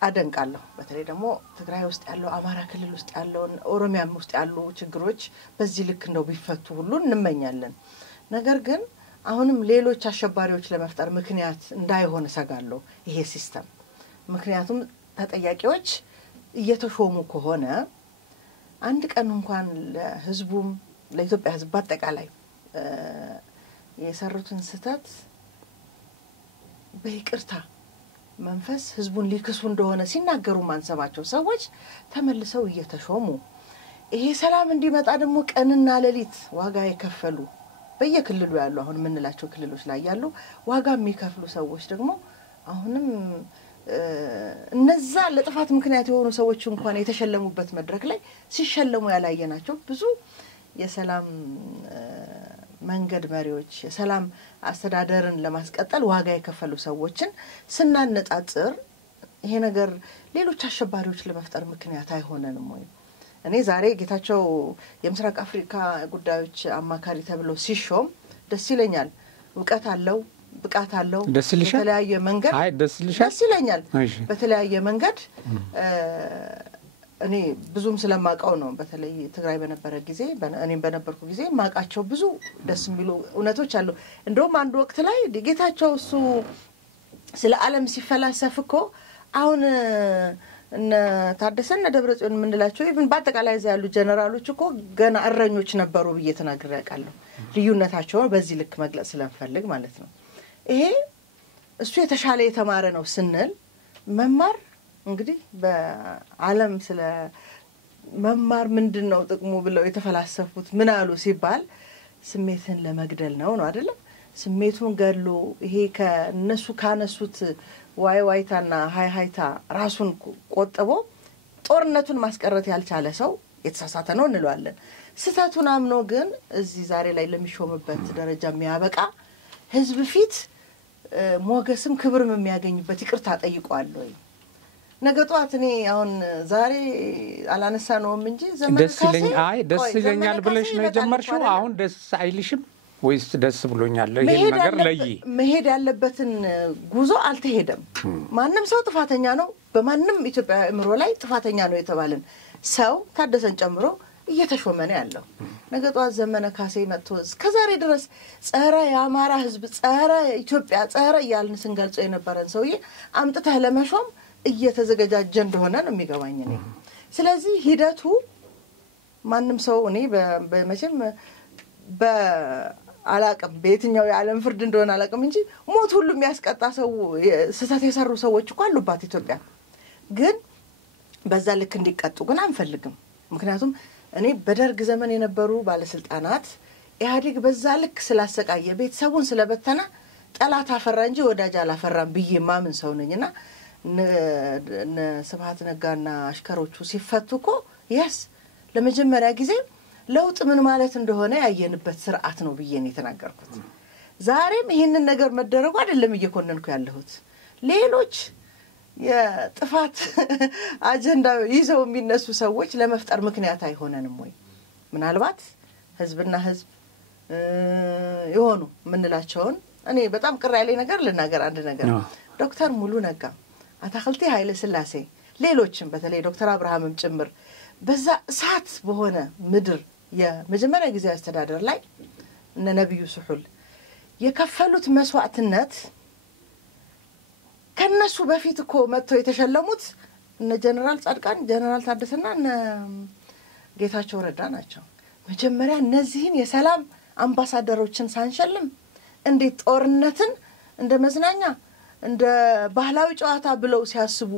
አደንቃለሁ። በተለይ ደግሞ ትግራይ ውስጥ ያለው አማራ ክልል ውስጥ ያለው ኦሮሚያም ውስጥ ያሉ ችግሮች በዚህ ልክ እንደው ቢፈቱ ሁሉ እንመኛለን። ነገር ግን አሁንም ሌሎች አሸባሪዎች ለመፍጠር ምክንያት እንዳይሆን ሰጋለሁ ይሄ ሲስተም። ምክንያቱም ተጠያቂዎች እየተሾሙ ከሆነ አንድ ቀን እንኳን ለህዝቡም ለኢትዮጵያ ህዝብ በአጠቃላይ የሰሩትን ስህተት በይቅርታ መንፈስ ህዝቡን ሊክሱ እንደሆነ ሲናገሩ ማንሰማቸው ሰዎች ተመልሰው እየተሾሙ ይሄ ሰላም እንዲመጣ ደግሞ ቀንና ሌሊት ዋጋ የከፈሉ በየክልሉ ያሉ አሁን ምንላቸው ክልሎች ላይ ያሉ ዋጋ የሚከፍሉ ሰዎች ደግሞ አሁንም እነዛ ለጥፋት ምክንያት የሆኑ ሰዎች እንኳን የተሸለሙበት መድረክ ላይ ሲሸለሙ ያላየናቸው ብዙ የሰላም መንገድ መሪዎች የሰላም አስተዳደርን ለማስቀጠል ዋጋ የከፈሉ ሰዎችን ስናነጻጽር ይሄ ነገር ሌሎች አሸባሪዎች ለመፍጠር ምክንያት አይሆነንም ወይ? እኔ ዛሬ ጌታቸው የምስራቅ አፍሪካ ጉዳዮች አማካሪ ተብሎ ሲሾም ደስ ይለኛል። ዕውቀት አለው፣ ብቃት አለው። በተለያየ መንገድ ደስ ይለኛል። በተለያየ መንገድ እኔ ብዙም ስለማቀው ነው። በተለይ ትግራይ በነበረ ጊዜ እኔም በነበርኩ ጊዜ ማቃቸው ብዙ ደስ የሚሉ እውነቶች አሉ። እንደውም አንድ ወቅት ላይ ጌታቸው እሱ ስለ ዓለም ሲፈላሰፍ እኮ አሁን እነ ታደሰና ደብረጽዮን ምንላቸው ኢቭን በአጠቃላይ ያሉ ጀነራሎች እኮ ገና እረኞች ነበሩ ብዬ ተናግሬ ያውቃለሁ። ልዩነታቸውን በዚህ ልክ መግለጽ ስለምፈልግ ማለት ነው። ይሄ እሱ የተሻለ የተማረ ነው ስንል መማር እንግዲህ በዓለም ስለ መማር ምንድነው ጥቅሙ ብለው የተፈላሰፉት ምን አሉ ሲባል ስሜትን ለመግደል ነው አይደል? ስሜቱን ገድሎ ይሄ ከነሱ ካነሱት ዋይታና ሃይሃይታ ራሱን ቆጥቦ ጦርነቱን ማስቀረት ያልቻለ ሰው የተሳሳተ ነው እንለዋለን። ስህተቱን አምኖ ግን እዚህ ዛሬ ላይ ለሚሾምበት ደረጃ የሚያበቃ ህዝብ ፊት ሞገስም ክብርም የሚያገኝበት ይቅርታ ጠይቋል ወይ ነገ ጧት እኔ አሁን ዛሬ አላነሳ ነውም እንጂ ደስ ይለኛል ብለሽ ነው የጀመርሽው አሁን ደስ አይልሽም ወይስ ደስ ብሎኛል ይሄን ነገር መሄድ ያለበትን ጉዞ አልተሄደም ማንንም ሰው ጥፋተኛ ነው በማንንም ኢትዮጵያ እምሮ ላይ ጥፋተኛ ነው የተባለን ሰው ታደሰን ጨምሮ እየተሾመ ነው ያለው ነገ ጧት ዘመነ ካሴ መጥቶ እስከዛሬ ድረስ ጸረ የአማራ ህዝብ ጸረ ኢትዮጵያ ጸረ ያልን ስንገልጸው የነበረን ሰውዬ አምጥተህ ለመሾም እየተዘጋጀ እንደሆነ ነው የሚገባኝ ነው ስለዚህ ሂደቱ ማንንም ሰው እኔ በመቼም በአላቅም በየትኛው የዓለም ፍርድ እንደሆነ አላቅም እንጂ ሞት ሁሉ የሚያስቀጣ ሰው ስህተት የሰሩ ሰዎች እኮ አሉባት ኢትዮጵያ ግን በዛ ልክ እንዲቀጡ ግን አንፈልግም ምክንያቱም እኔ በደርግ ዘመን የነበሩ ባለስልጣናት ኢህአዴግ በዛ ልክ ስላሰቃየ ቤተሰቡን ስለበተና ጠላት አፈራ እንጂ ወዳጅ አላፈራም ብዬ ማምን ሰው ነኝና ስብሐት ነጋና አሽከሮቹ ሲፈቱኮ yes ለመጀመሪያ ጊዜ ለውጥ ምን ማለት እንደሆነ ያየንበት ስርዓት ነው ብዬ ነው የተናገርኩት ዛሬም ይሄንን ነገር መደረጉ አይደለም እየኮነንኩ ያለሁት ሌሎች የጥፋት አጀንዳ ይዘው የሚነሱ ሰዎች ለመፍጠር ምክንያት አይሆነንም ወይ ምናልባት ህዝብና ህዝብ ይሆኑ ምንላቸውን እኔ በጣም ቅር ያለኝ ነገር ልናገር አንድ ነገር ዶክተር ሙሉ ነጋ አታክልቲ ኃይለ ስላሴ ሌሎችም በተለይ ዶክተር አብርሃምም ጭምር በዛ እሳት በሆነ ምድር የመጀመሪያ ጊዜ አስተዳደር ላይ እነ ነብዩ ሱሑል የከፈሉት መስዋዕትነት ከነሱ በፊት እኮ መጥተው የተሸለሙት እነ ጀነራል ጻድቃን ጀነራል ታደሰና እነ ጌታቸው ረዳ ናቸው መጀመሪያ እነዚህን የሰላም አምባሳደሮችን ሳንሸልም እንዴት ጦርነትን እንደ መዝናኛ እንደ ባህላዊ ጨዋታ ብለው ሲያስቡ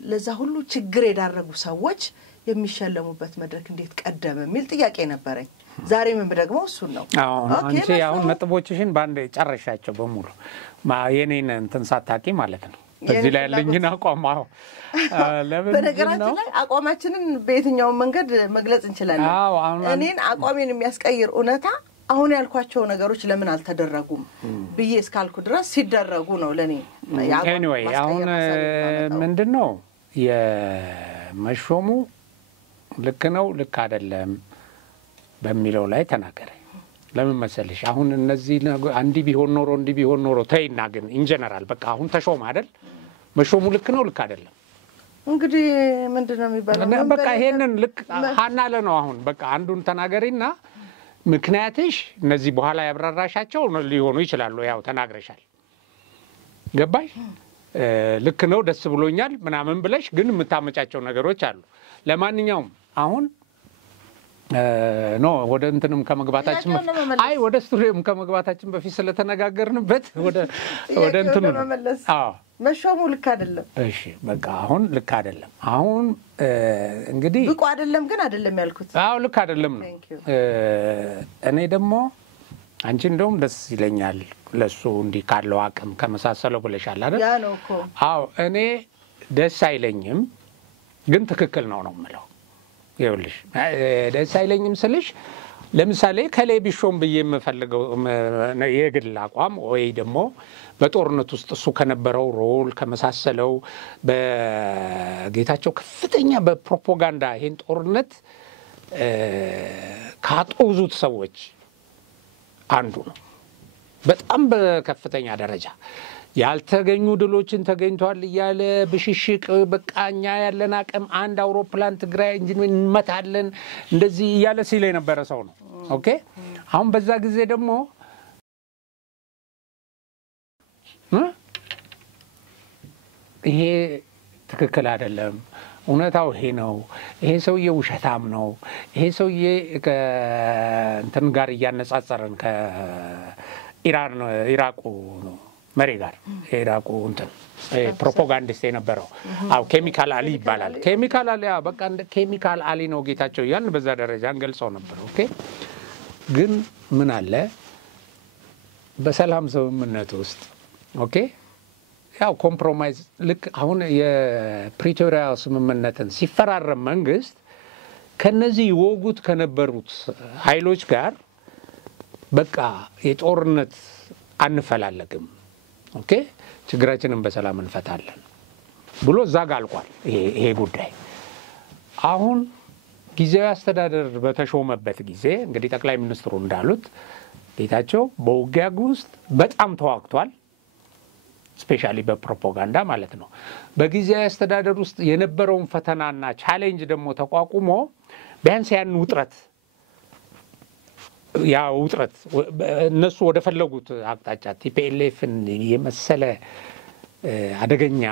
ለዛ ሁሉ ችግር የዳረጉ ሰዎች የሚሸለሙበት መድረክ እንዴት ቀደመ የሚል ጥያቄ ነበረኝ ዛሬም ደግሞ እሱ ነው አንቺ አሁን ነጥቦችሽን ባንዴ ጨረሻቸው በሙሉ የኔን እንትን ሳታቂ ማለት ነው እዚህ ላይ ያለኝን አቋማው በነገራችን ላይ አቋማችንን በየትኛው መንገድ መግለጽ እንችላለን እኔን አቋሜን የሚያስቀይር ኡነታ አሁን ያልኳቸው ነገሮች ለምን አልተደረጉም ብዬ እስካልኩ ድረስ ሲደረጉ ነው ለኔ anyway አሁን ምንድነው የመሾሙ ልክ ነው ልክ አይደለም በሚለው ላይ ተናገረ ለምን መሰለሽ አሁን እነዚህ አንዲ ቢሆን ኖሮ ተይና ግን ኢን ጀነራል በቃ አሁን ተሾም አይደል መሾሙ ልክ ነው ልክ አይደለም እንግዲህ ምንድነው የሚባለው በቃ ይሄንን ልክ ሐናለ ነው አሁን በቃ አንዱን ተናገሪና ምክንያትሽ እነዚህ በኋላ ያብራራሻቸው ሊሆኑ ይችላል ያው ተናግረሻል ገባሽ ልክ ነው ደስ ብሎኛል ምናምን ብለሽ ግን የምታመጫቸው ነገሮች አሉ ለማንኛውም አሁን ነው ወደ እንትንም ከመግባታችን አይ ወደ ስቱዲዮም ከመግባታችን በፊት ስለተነጋገርንበት ወደ እንትኑ መሾሙ ልክ አይደለም እሺ በቃ አሁን ልክ አይደለም አሁን እንግዲህ ብቁ አይደለም ግን አይደለም ያልኩት አው ልክ አይደለም ነው እኔ ደግሞ አንቺ እንደውም ደስ ይለኛል ለሱ እንዲ ካለው አቅም ከመሳሰለው ብለሻል አይደል ያ ነው እኮ አው እኔ ደስ አይለኝም ግን ትክክል ነው ማለት ይኸውልሽ ደስ አይለኝም ስልሽ ለምሳሌ ከሌቢሾም በየምፈልገው የግል አቋም ወይ ደግሞ በጦርነት ውስጥ እሱ ከነበረው ሮል ከመሳሰለው በጌታቸው ከፍተኛ በፕሮፓጋንዳ ይሄን ጦርነት ካጦዙት ሰዎች አንዱ ነው በጣም በከፍተኛ ደረጃ ያልተገኙ ድሎችን ተገኝቷል ይያለ በሽሽቅ በቃኛ ያለና አቅም አንድ አውሮፕላን ትግራይ ኢንጂን እንመታለን እንደዚህ ይያለ ሲል የነበረ ሰው ነው ኦኬ አሁን በዛ ጊዜ ደግሞ ይሄ ትክክል አይደለም ኡነታው ይሄ ነው ይሄ ሰውዬ ውሸታም ነው ይሄ ሰውዬ ከእንትን ጋር ያነጻጸረን ከኢራን ኢራቁ ነው መሪ ጋር ኢራቁ እንትን ፕሮፓጋንዲስት የነበረው አው ኬሚካል አሊ ይባላል ኬሚካል አሊ በቃ እንደ ኬሚካል አሊ ነው ጌታቸው ያን በዛ ደረጃ እንገልጸው ነበር ኦኬ ግን ምን አለ በሰላም ስምምነት ውስጥ ኦኬ ያው ኮምፕሮማይዝ ልክ አሁን የፕሪቶሪያ ስምምነትን ሲፈራረም መንግስት ከነዚህ ወጉት ከነበሩት ኃይሎች ጋር በቃ የጦርነት አንፈላለግም ኦኬ ችግራችንን በሰላም እንፈታለን ብሎ ዛጋልቋል ይሄ ጉዳይ አሁን ጊዜያዊ አስተዳደር በተሾመበት ጊዜ እንግዲህ ጠቅላይ ሚኒስትሩ እንዳሉት ጌታቸው በውጊያ ውስጥ በጣም ተዋግቷል ስፔሻሊ በፕሮፓጋንዳ ማለት ነው በጊዜያዊ አስተዳደር ውስጥ የነበረውን ፈተናና ቻሌንጅ ደግሞ ተቋቁሞ ቢያንስ ያን ውጥረት እነሱ ወደ ፈለጉት አቅጣጫ ቲፒኤልኤፍን የመሰለ አደገኛ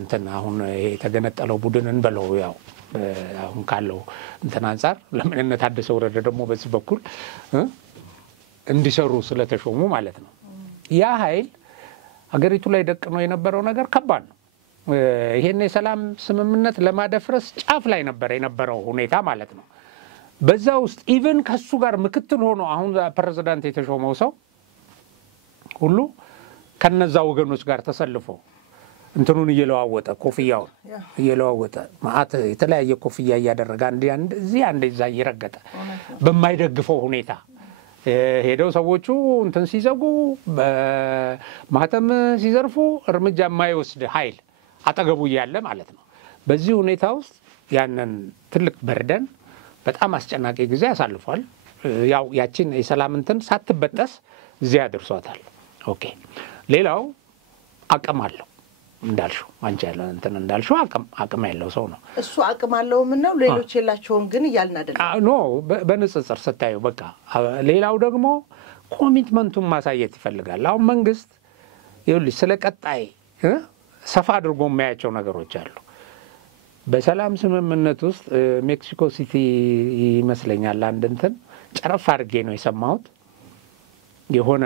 እንትን አሁን የተገነጠለው ቡድን እንበለው ያው አሁን ካለው እንትን አንፃር ለምንነት ታደሰ ወረደ ደግሞ በዚህ በኩል እንዲሰሩ ስለተሾሙ ማለት ነው ያ ኃይል አገሪቱ ላይ ደቅኖ የነበረው ነገር ከባድ ነው ይሄን የሰላም ስምምነት ለማደፍረስ ጫፍ ላይ የነበረው ሁኔታ ማለት ነው በዛ ውስጥ ኢቭን ከሱ ጋር ምክትል ሆኖ አሁን ፕሬዝዳንት የተሾመው ሰው ሁሉ ከነዛ ወገኖች ጋር ተሰልፎ እንትኑን እየለዋወጠ ኮፍያውን እየለዋወጠ ማአት የተለያየ ኮፍያ ያደረገ አንድ እዛ ይረገጠ በማይደግፈው ሁኔታ ሄደው ሰዎቹ እንትን ሲዘጉ ማተም ሲዘርፉ እርምጃ የማይወስድ ኃይል አጠገቡ ያለ ማለት ነው በዚህ ሁኔታ ውስጥ ያንን ትልቅ በርደን በጣም አስጨናቂ ጊዜ ያሳልፋል ያው ያቺን የሰላም እንትን ሳትበጠስ እዚያ ያደርሷታል ኦኬ ሌላው አቅም አለው እንዳልሽው አንቺ ያለ እንትን እንዳልሽው አቅም ያለው ሰው ነው እሱ አቅም አለው ምን ነው ሌሎች የላቸውም ግን ይያልና አይደለም ኖ በንጽጽር ስታዩ በቃ ሌላው ደግሞ ኮሚትመንቱን ማሳየት ይፈልጋል አሁን መንግስት ይኸውልሽ ስለቀጣይ ሰፋ አድርጎ የሚያያቸው ነገሮች አሉ በሰላም ስምምነት ውስጥ ሜክሲኮ ሲቲ ይመስለኛል አንድ እንትን ጨረፍ አድርጌ ነው የሰማሁት የሆነ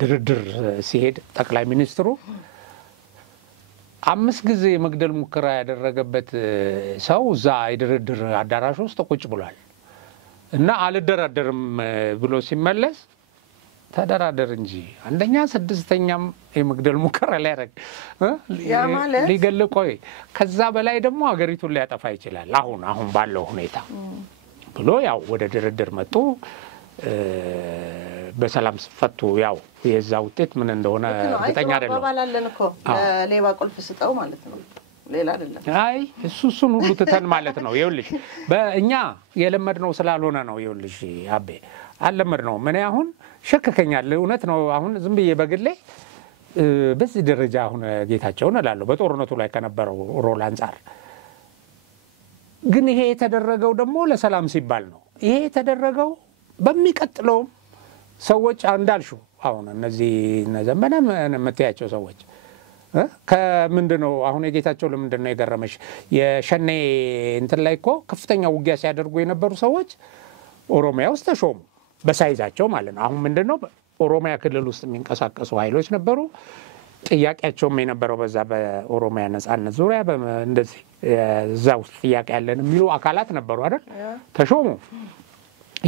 ድርድር ሲሄድ ጠቅላይ ሚኒስትሩ 5 ጊዜ መግደል ሙከራ ያደረገበት ሰው እዛ የድርድር አዳራሽ ውስጥ ቁጭ ብሏል እና አልደራደርም ብሎ ሲመለስ ተደራደር እንጂ አንደኛ 6ኛም የመግደል ሙከራ ሊያደርግ ሊገልቆይ ከዛ በላይ ደግሞ አገሪቱን ሊያጠፋ ይችላል አሁን ባለው ሁኔታ ብሎ ያው ወደ ድርድር መጡ በሰላም ፈቱ ያው የዛ ውጤት ምን እንደሆነ እርግጠኛ አይደለም ባባላለን እኮ ሌባ ቁልፍ ስጠው ማለት ነው ሌላ አይደለም አይ እሱን ሁሉ ተተን ማለት ነው ይኸውልሽ በእኛ የለመድነው ስላልሆነ ነው ይኸውልሽ አቤ አለመድነው ምን አሁን ሸከከኛል እውነት ነው አሁን ዝም ብዬ በግሌ በዚህ ደረጃ አሁን ጌታቸውን እላለሁ በጦርነቱ ላይ ከነበረው ሮል አንፃር ግን ይሄ የተደረገው ደግሞ ለሰላም ሲባል ነው ይሄ የተደረገው በሚቀጥለው ሰዎች አንዳልሽው አሁን እነዚህ ዘመነ መተያቸው ሰዎች ከምንድነው አሁን የጌታቸው ለምንድነው የገረመሽ የሸኔ እንትን ላይ እኮ ከፍተኛ ውጊያ ሲያደርጉ የነበሩ ሰዎች ኦሮሚያ ውስጥ ተሾሙ በሳይዛቸው ማለት ነው አሁን ምንድነው ኦሮሚያ ክልል ውስጥ የሚንቀሳቀሱ ኃይሎች ነበሩ ጥያቄያቸውም የነበረው በዛ በኦሮሚያ ነጻነት ዙሪያ እንደዚህ እዛ ውስጥ ጥያቄ ያለን የሚሉ አካላት ነበሩ አይደል ተሾሙ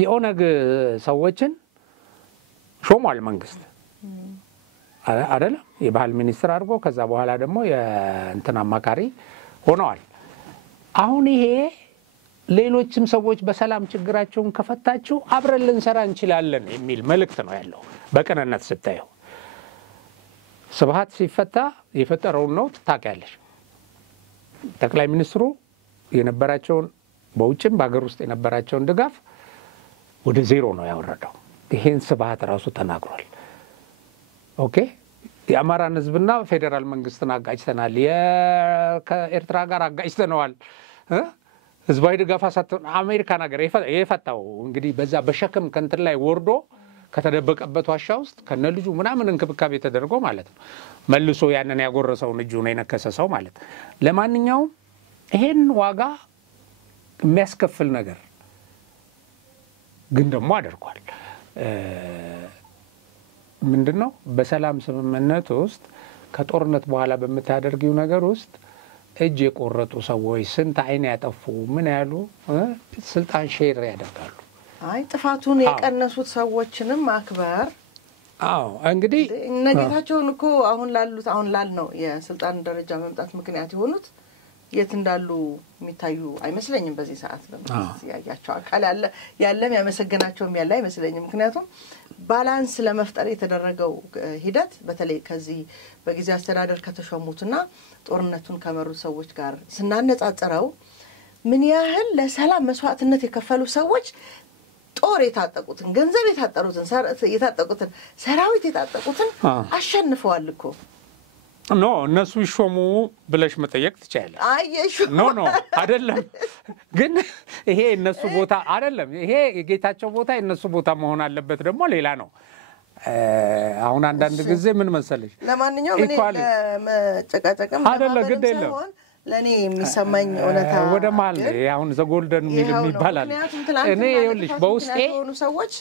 የኦነግ ሰዎችን ሾሟል መንግስት አይደለም የባህል ሚኒስትር አድርጎ ከዛ በኋላ ደግሞ የእንትን አማካሪ ሆነዋል አሁን ይሄ ሌሎችም ሰዎች በሰላም ችግራቸውን ከፈታችሁ አብረን ልንሰራ እንችላለን የሚል መልእክት ነው ያለው በቀነነት ስታየው ስብሃት ሲፈታ የፈጠረው ነው ታውቂያለሽ ጠቅላይ ሚኒስትሩ የነበራቸውን በውጭም በአገር ውስጥ የነበራቸውን ድጋፍ ወደ ዜሮ ነው ያወረደው ይሄን ስብሃት ራሱ ተናግሯል ኦኬ የአማራን ህዝብና ፌደራል መንግስትን አጋጭተናል ከኤርትራ ጋር አጋጭተናል ህዝባዊ ድጋፍ አሳተን አሜሪካ ነገር የፈታው እንግዲህ በዛ በሸክም ከንትን ላይ ወርዶ ከተደበቀበት ዋሻ ውስጥ ከነልጁ ምናምን እንክብካቤ ተደርጎ ማለት ነው መልሶ ያንን ያጎረሰውን እጁ ነው የነከሰሰው ማለት ለማንኛውም ይሄን ዋጋ የሚያስከፍል ነገር ግን ደግሞ አድርጓል ምንድነው በሰላም ስምምነት ውስጥ ከጦርነት በኋላ በመታደርጊው ነገር ውስጥ እጅ የቆረጡ ሰዎች ስንት አይን ያጠፉ ምን ያሉ ስልጣን ሼር ያደርጋሉ አይ ጥፋቱን የቀነሱት ሰዎችንም ማክበር አዎ እንግዲህ ነገታቸውን እኮ አሁን ላልነው የስልጣን ደረጃ መምጣት ምክንያት የሆኑት የት እንዳሉ የሚታዩ አይመስለኝም በዚህ ሰዓት በመስ ያያቸው አካል ያለም ያመሰገናቸውም ያለ አይመስለኝም ምክንያቱም ባላንስ ለመፍጠር የተደረገው ሂደት በተለይ ከዚህ በጊዜ አስተዳደር ከተሾሙትና ጦርነቱን ከመሩ ሰዎች ጋር ስናነጻጽረው ምን ያህል ለሰላም መስዋዕትነት የከፈሉ ሰዎች ጦር የታጠቁትን ገንዘብ የታጠቁትን ሰራዊት የታጠቁትን አሸንፈዋል እኮ ኖ እነሱ ይሾሙ ብለሽ መጠየቅ ትችያለሽ አይሽ ኖ አይደለም ግን ይሄ እነሱ ቦታ አይደለም ይሄ የጌታቸው ቦታ የነሱ ቦታ መሆን አለበት ደግሞ ሌላ ነው አሁን አንዳንድ ጊዜ ምን መሰለሽ ለማንኛውም እኔ ለመጨቃጨቅም አይደለም ግድ የለም ለኔ የሚሰማኝ ኦነታ ወደ ማል አሁን ዘጎልደን ሚል ይባላል እኔ ይኸውልሽ በውስጤ ሆኑ ሰዎች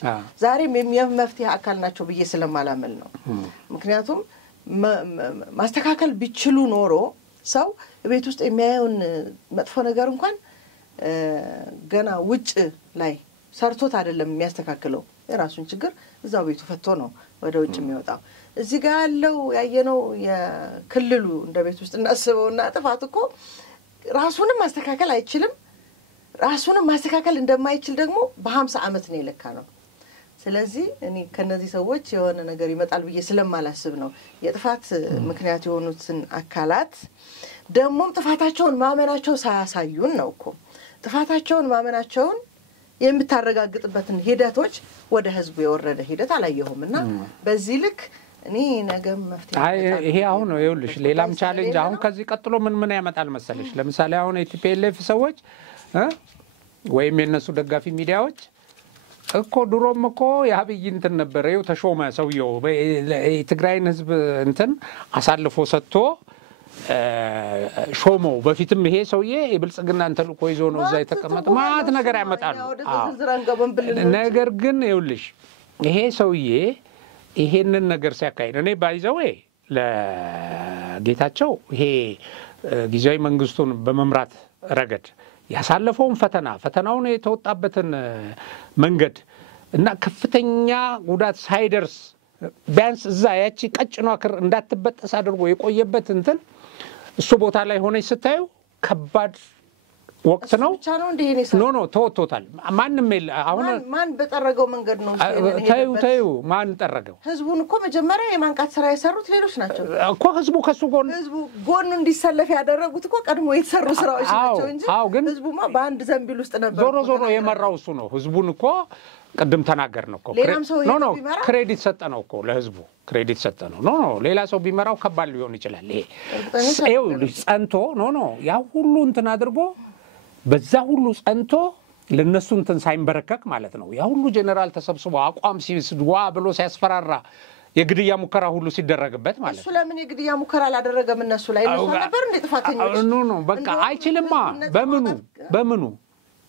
ዛሬም የሚመፍትሄ አካል ናቸው ብዬ ስለማላመል ነው ምክንያቱም ማስተካከል ቢችሉ ኖሮ ሰው ቤት ውስጥ የሚያየውን መጥፎ ነገር እንኳን ገና ውጭ ላይ ሰርቶት አይደለም የሚያስተካክለው የራሱን ችግር እዛው ቤቱ ፈቶ ነው ወደ ውጭ የሚወጣው እዚህ ጋር ያለው ያየነው የክልሉ እንደ ቤት ውስጥ እናስበውና ጥፋት እኮ ራሱንም ማስተካከል አይችልም ራሱንም ማስተካከል እንደማይችል ደግሞ በ50 አመት ነው የለካ ነው ስለዚህ እኔ ከነዚህ ሰዎች የሆነ ነገር ይመጣል ብዬ ስለማላስብ ነው የጥፋት ምክንያት የሆኑትን አካላት ደሞም ጥፋታቸውን ማመናቸው ሳያሳዩን ነው እኮ ጥፋታቸውን ማመናቸውን የምታረጋግጥበትን ሂደቶች ወደ ህዝቡ የወረደ ሂደት አላየሁምና በዚህ ልክ እኔ ነገም መፍትሄ ይሄ አሁን ነው ይኸውልሽ ሌላም ቻሌንጅ አሁን ከዚህ ቀጥሎ ምን ያመጣል መሰለሽ ለምሳሌ አሁን ኢቲፒኤልኤፍ ሰዎች ወይም የነሱ ደጋፊ ሚዲያዎች እኮ ድሮም እኮ ያብይ እንትን ነበር ይው ተሾመ ሰውየው የትግራይን ህዝብ እንትን አሳልፎ ሰጥቶ ሾሞ በፊትም ይሄ ሰውዬ የብልጽግና እንትን እኮ ይዞ ነው እዛ የተቀመጠ ማት ነገር ያመጣሉ ነገር ግን ይኸውልሽ ይሄ ሰውዬ ይሄንን ነገር ሲያካሂድ እኔ ባይዘው ለጌታቸው ይሄ ጊዜያዊ መንግስቱን በመምራት ረገድ ያሳለፈውን ፈተናውን የተወጣበትን መንገድ እና ከፍተኛ ጉዳት ሳይደርስ ቢያንስ እዛ ያቺ ቀጭኗ ክር እንዳትበጠስ አድርጎ የቆየበት እንትን እሱ ቦታ ላይ ሆነች ስታዩ ከባድ ወቅት ነው ኖ ተወጥቶታል ማንንም አሁን ማን በጠረገው መንገድ ነው ታዩ ማን ጠረገው ህዝቡን እኮ መጀመሪያ የማንቃት ስራ የሰሩት ሌሎች ናቸው እኮ ህዝቡ ከሱ ጎን እንዲሰለፍ ያደረጉት እኮ ቀድሞ የተሰሩ ስራዎች ናቸው እንጂ ህዝቡማ በአንድ ዘንቢል ውስጥ ነበር ዞሮ የመራው እሱ ነው ህዝቡን እኮ ቀደም ተናገርነው እኮ ኖ ክሬዲት ሰጠነው እኮ ለህዝቡ ክሬዲት ሰጠነው ኖ ሌላ ሰው ቢመራው ከባድ ሊሆን ይችላል ይሄው ጸንቶ ኖ ያ ሁሉ እንትን አድርጎ በዛ ሁሉ ጸንቶ ለነሱ እንትን ሳይንበረከክ ማለት ነው ያ ሁሉ ጀነራል ተሰብስቦ አቋም ሲስድዋ ብሎ ሲያስፈራራ የግድያ ሙከራ ሁሉ ሲደረግበት ማለት ነው እሱ ለምን የግድያ ሙከራ አላደረገም እነሱ ላይ ነው ነበር እንደ ጥፋተኞች ኖ በቃ አይችልምማ በምኑ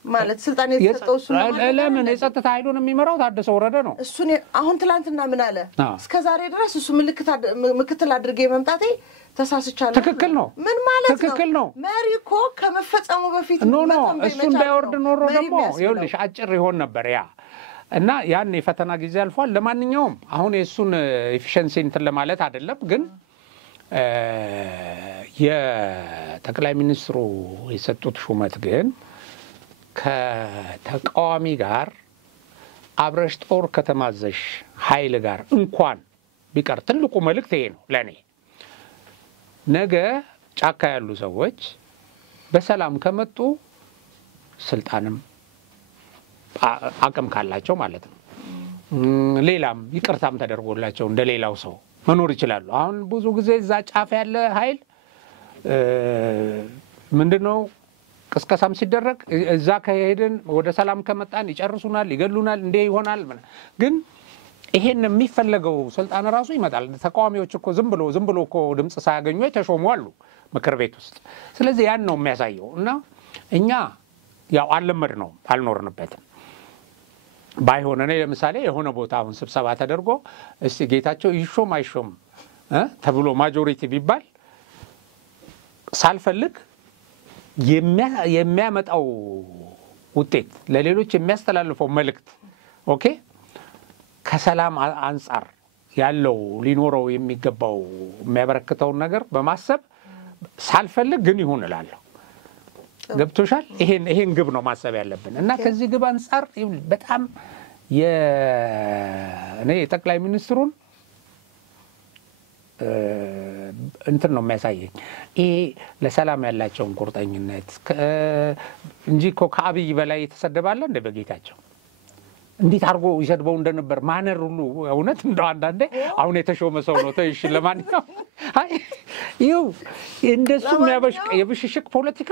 ማለት ስልጣን የተሰጠው እሱ ለምን የጸጥታ ኃይሉን የሚመራው ታደሰ ወረደ ነው እሱ አሁን ትላንትና ምን አለ እስከ ዛሬ ድረስ እሱ ምክትል አድርጌ መምጣቴ ተሳስቻለሁ ትክክል ነው ምን ማለት ነው ትክክል ነው መሪኮ ከመፈጸሙ በፊት ኖ እሱ እንዳይወርድ ኖሮ ደግሞ ይኸውልሽ አጭር ይሆን ነበር ያ እና ያን የፈተና ጊዜ አልፏል ለማንኛውም አሁን የሱን ኤፊሺየንሲ እንትን ለማለት አይደለም ግን የጠቅላይ ሚኒስትሩ የሰጡት ሹመት ግን ከተቃዋሚ ጋር አብረሽ ጦር ከተማዘሽ ኃይል ጋር እንኳን ቢቀር ትልቁ መልእክት ይሄ ነው ለኔ ነገ ጫካ ያሉ ሰዎች በሰላም ከመጡ ስልጣንም አቅም ካላቸው ማለት ነው ሌላም ይቅርታም ተደርጎላቸው እንደሌላው ሰው መኖር ይችላሉ አሁን ብዙ ጊዜ እዛ ጫፍ ያለ ኃይል ምንድነው ቅስቀሳም ሲደረግ እዛ ከሄድን ወደ ሰላም ከመጣን ይጨርሱናል ይገሉናል እንዴ ይሆናል ግን ይሄን የሚፈልገው ስልጣን ራሱ ይመጣል ተቃዋሚዎች እኮ ዝም ብሎ እኮ ድምጽ ሳያገኙ ተሾሙ አሉ ምክር ቤት ውስጥ ስለዚህ ያን ነው የሚያሳየው እና እኛ ያው አልለመድ ነው አልኖርንበትም ባይሆን እኔ ለምሳሌ የሆነ ቦታ አሁን ስብሰባ ተደርጎ እስቲ ጌታቸው ይሾም አይሾም ተብሎ ማጆሪቲ ቢባል ሳልፈልግ የሚያመጣው ውጤት ለሌሎች የሚያስተላልፈው መልእክት ኦኬ ከሰላም አንፃር ያለው ሊኖረው የሚገባው የሚያበረክተው ነገር በማሰብ ሳልፈልግ ግን ይሁን እላለሁ ገብቶሻል ይሄን ግብ ነው ማሰብ ያለብን እና ከዚህ ግብ አንፃር በጣም እኔ ጠቅላይ ሚኒስትሩን እንትን ነው የሚያሳየኝ ይሄ ለሰላም ያላቸውን ቁርጠኝነት እንጂ እኮ ከአብይ በላይ የተሰደባለ እንደ በጌታቸው እንዴት አርጎ ይሰድበው እንደነበር ማነር ሁሉ እውነት እንደው አንዳንዴ አሁን የተሾመ ሰው ነው ተይሽ ለማንኛውም አይ ይው እንደሱ የሚያበሽቅ የብሽሽቅ ፖለቲካ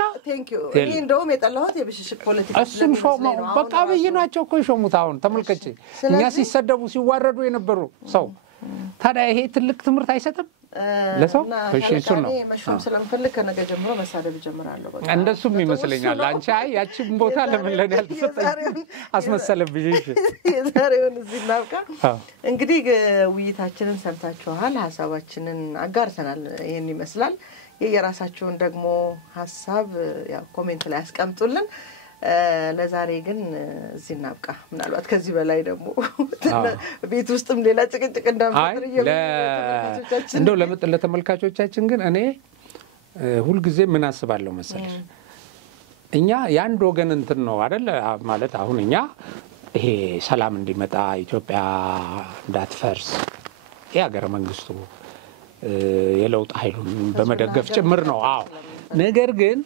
እኔ እንደውም የጠላሁት የብሽሽቅ ፖለቲካ እሱም ሾመው በቃ በየናቸው እኮ ይሾሙት አሁን ተመልከች እኛ ሲሰደቡ ሲዋረዱ የነበሩ ሰው ታዲያ ይሄ ትልቅ ትምህርት አይሰጥም ለሰው እሺ እሱ ነው መሾም ስለምፈልግ ከነገ ጀምሮ መሳደብ ጀምራለሁ በቃ እንደሱም ይመስለኛል አንቺ አይ ያቺን ቦታ ለምን ለኔ ያልተሰጠኝ አስመሰለብኝ እሺ የዛሬውን እዚህ እናብቃ እንግዲህ ውይይታችንን ሰምታችኋል ሐሳባችንን አጋርተናል ይሄን ይመስላል የየራሳችሁን ደግሞ ሐሳብ ያው ኮሜንት ላይ አስቀምጡልን ለዛሬ ግን እዚህ እናብቃ ምናልባት ከዚህ በላይ ደግሞ ቤት ውስጥም ሌላ ጭቅጭቅ እንዳፈጠር እንደው ለተመልካቾቻችን ግን እኔ ሁሉ ጊዜ ምን አስባለሁ መሰለሽ እኛ ያንድ ወገን እንትን ነው አይደል ማለት አሁን እኛ ይሄ ሰላም እንዲመጣ ኢትዮጵያ እንዳትፈርስ የሀገረ መንግስቱ የለውጥ ኃይሉን በመደገፍ ጭምር ነው አዎ ነገር ግን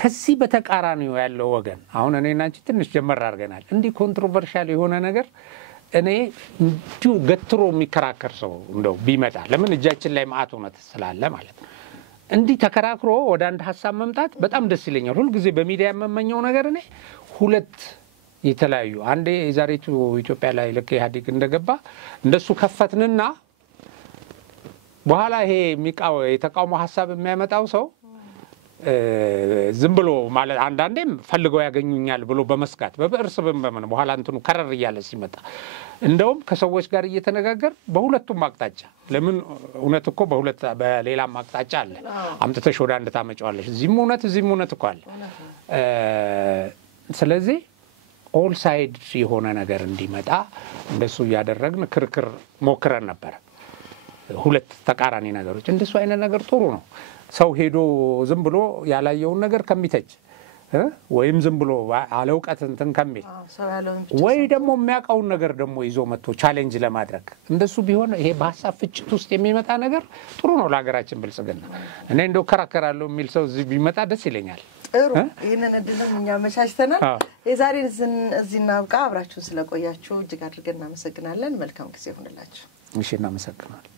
ከዚህ በተቃራኒው ያለው ወገን አሁን እኔና አንቺ ትንሽ ጀመር አድርገናል እንዲ ኮንትሮቨርሻል የሆነ ነገር እኔ እንዲሁ ገትሮ የሚከራከር ሰው እንደው ቢመጣ ለምን እጃችን ላይ ማአት ሆነ ስላለ ማለት ነው እንዲ ተከራክሮ ወደ አንድ ሐሳብ መምጣት በጣም ደስ ይለኛል ሁሉ ጊዜ በሚዲያ የምመኘው ነገር እኔ ሁለት የተለያዩ አንዴ የዛሬቱ ኢትዮጵያ ላይ ለከ ኢህአዴግ እንደገባ እንደሱ ከፈትንና በኋላ ይሄ የተቃውሞ ሐሳብ የሚያመጣው ሰው ዝም ብሎ ማለት አንዳንዴም ፈልገው ያገኙኛል ብሎ በመስጋት በብርስ በመን በኋላ እንትኑ ከረር ይያለ ሲመጣ እንደውም ከሰዎች ጋር እየተነጋገር በሁለቱም አቅጣጫ ለምን እውነት እኮ በሌላ አቅጣጫ አለ አምጥተሽ ወደ አንድ ታመጫዋለሽ እዚህም እውነት እኮ አለ ስለዚህ ኦል ሳይድ የሆነ ነገር እንዲመጣ እንደሱ ያደረግን ክርክር ሞክረን ነበር ሁለት ተቃራኒ ነገሮች እንደሱ አይነት ነገር ጥሩ ነው ሰው ሄዶ ዝም ብሎ ያላየውን ነገር ከሚተች ወይም ዝም ብሎ አለውቀት እንትን ከሚል ወይ ደግሞ የሚያውቀውን ነገር ደግሞ ይዞ መጥቶ ቻሌንጅ ለማድረግ እንደሱ ቢሆን ይሄ በሐሳብ ፍጭት ውስጥ የሚመጣ ነገር ጥሩ ነው ለሀገራችን ብልጽግና እኔ እንደው ከራከራለሁ የሚል ሰው እዚህ ቢመጣ ደስ ይለኛል ጥሩ ይሄንን እድልም እኛ መቻችተናል የዛሬን እዚህ እናብቃ አብራችሁን ስለቆያችሁ እጅግ አድርገን እናመሰግናለን መልካም ጊዜ ይሁንላችሁ እሺ እናመሰግናለን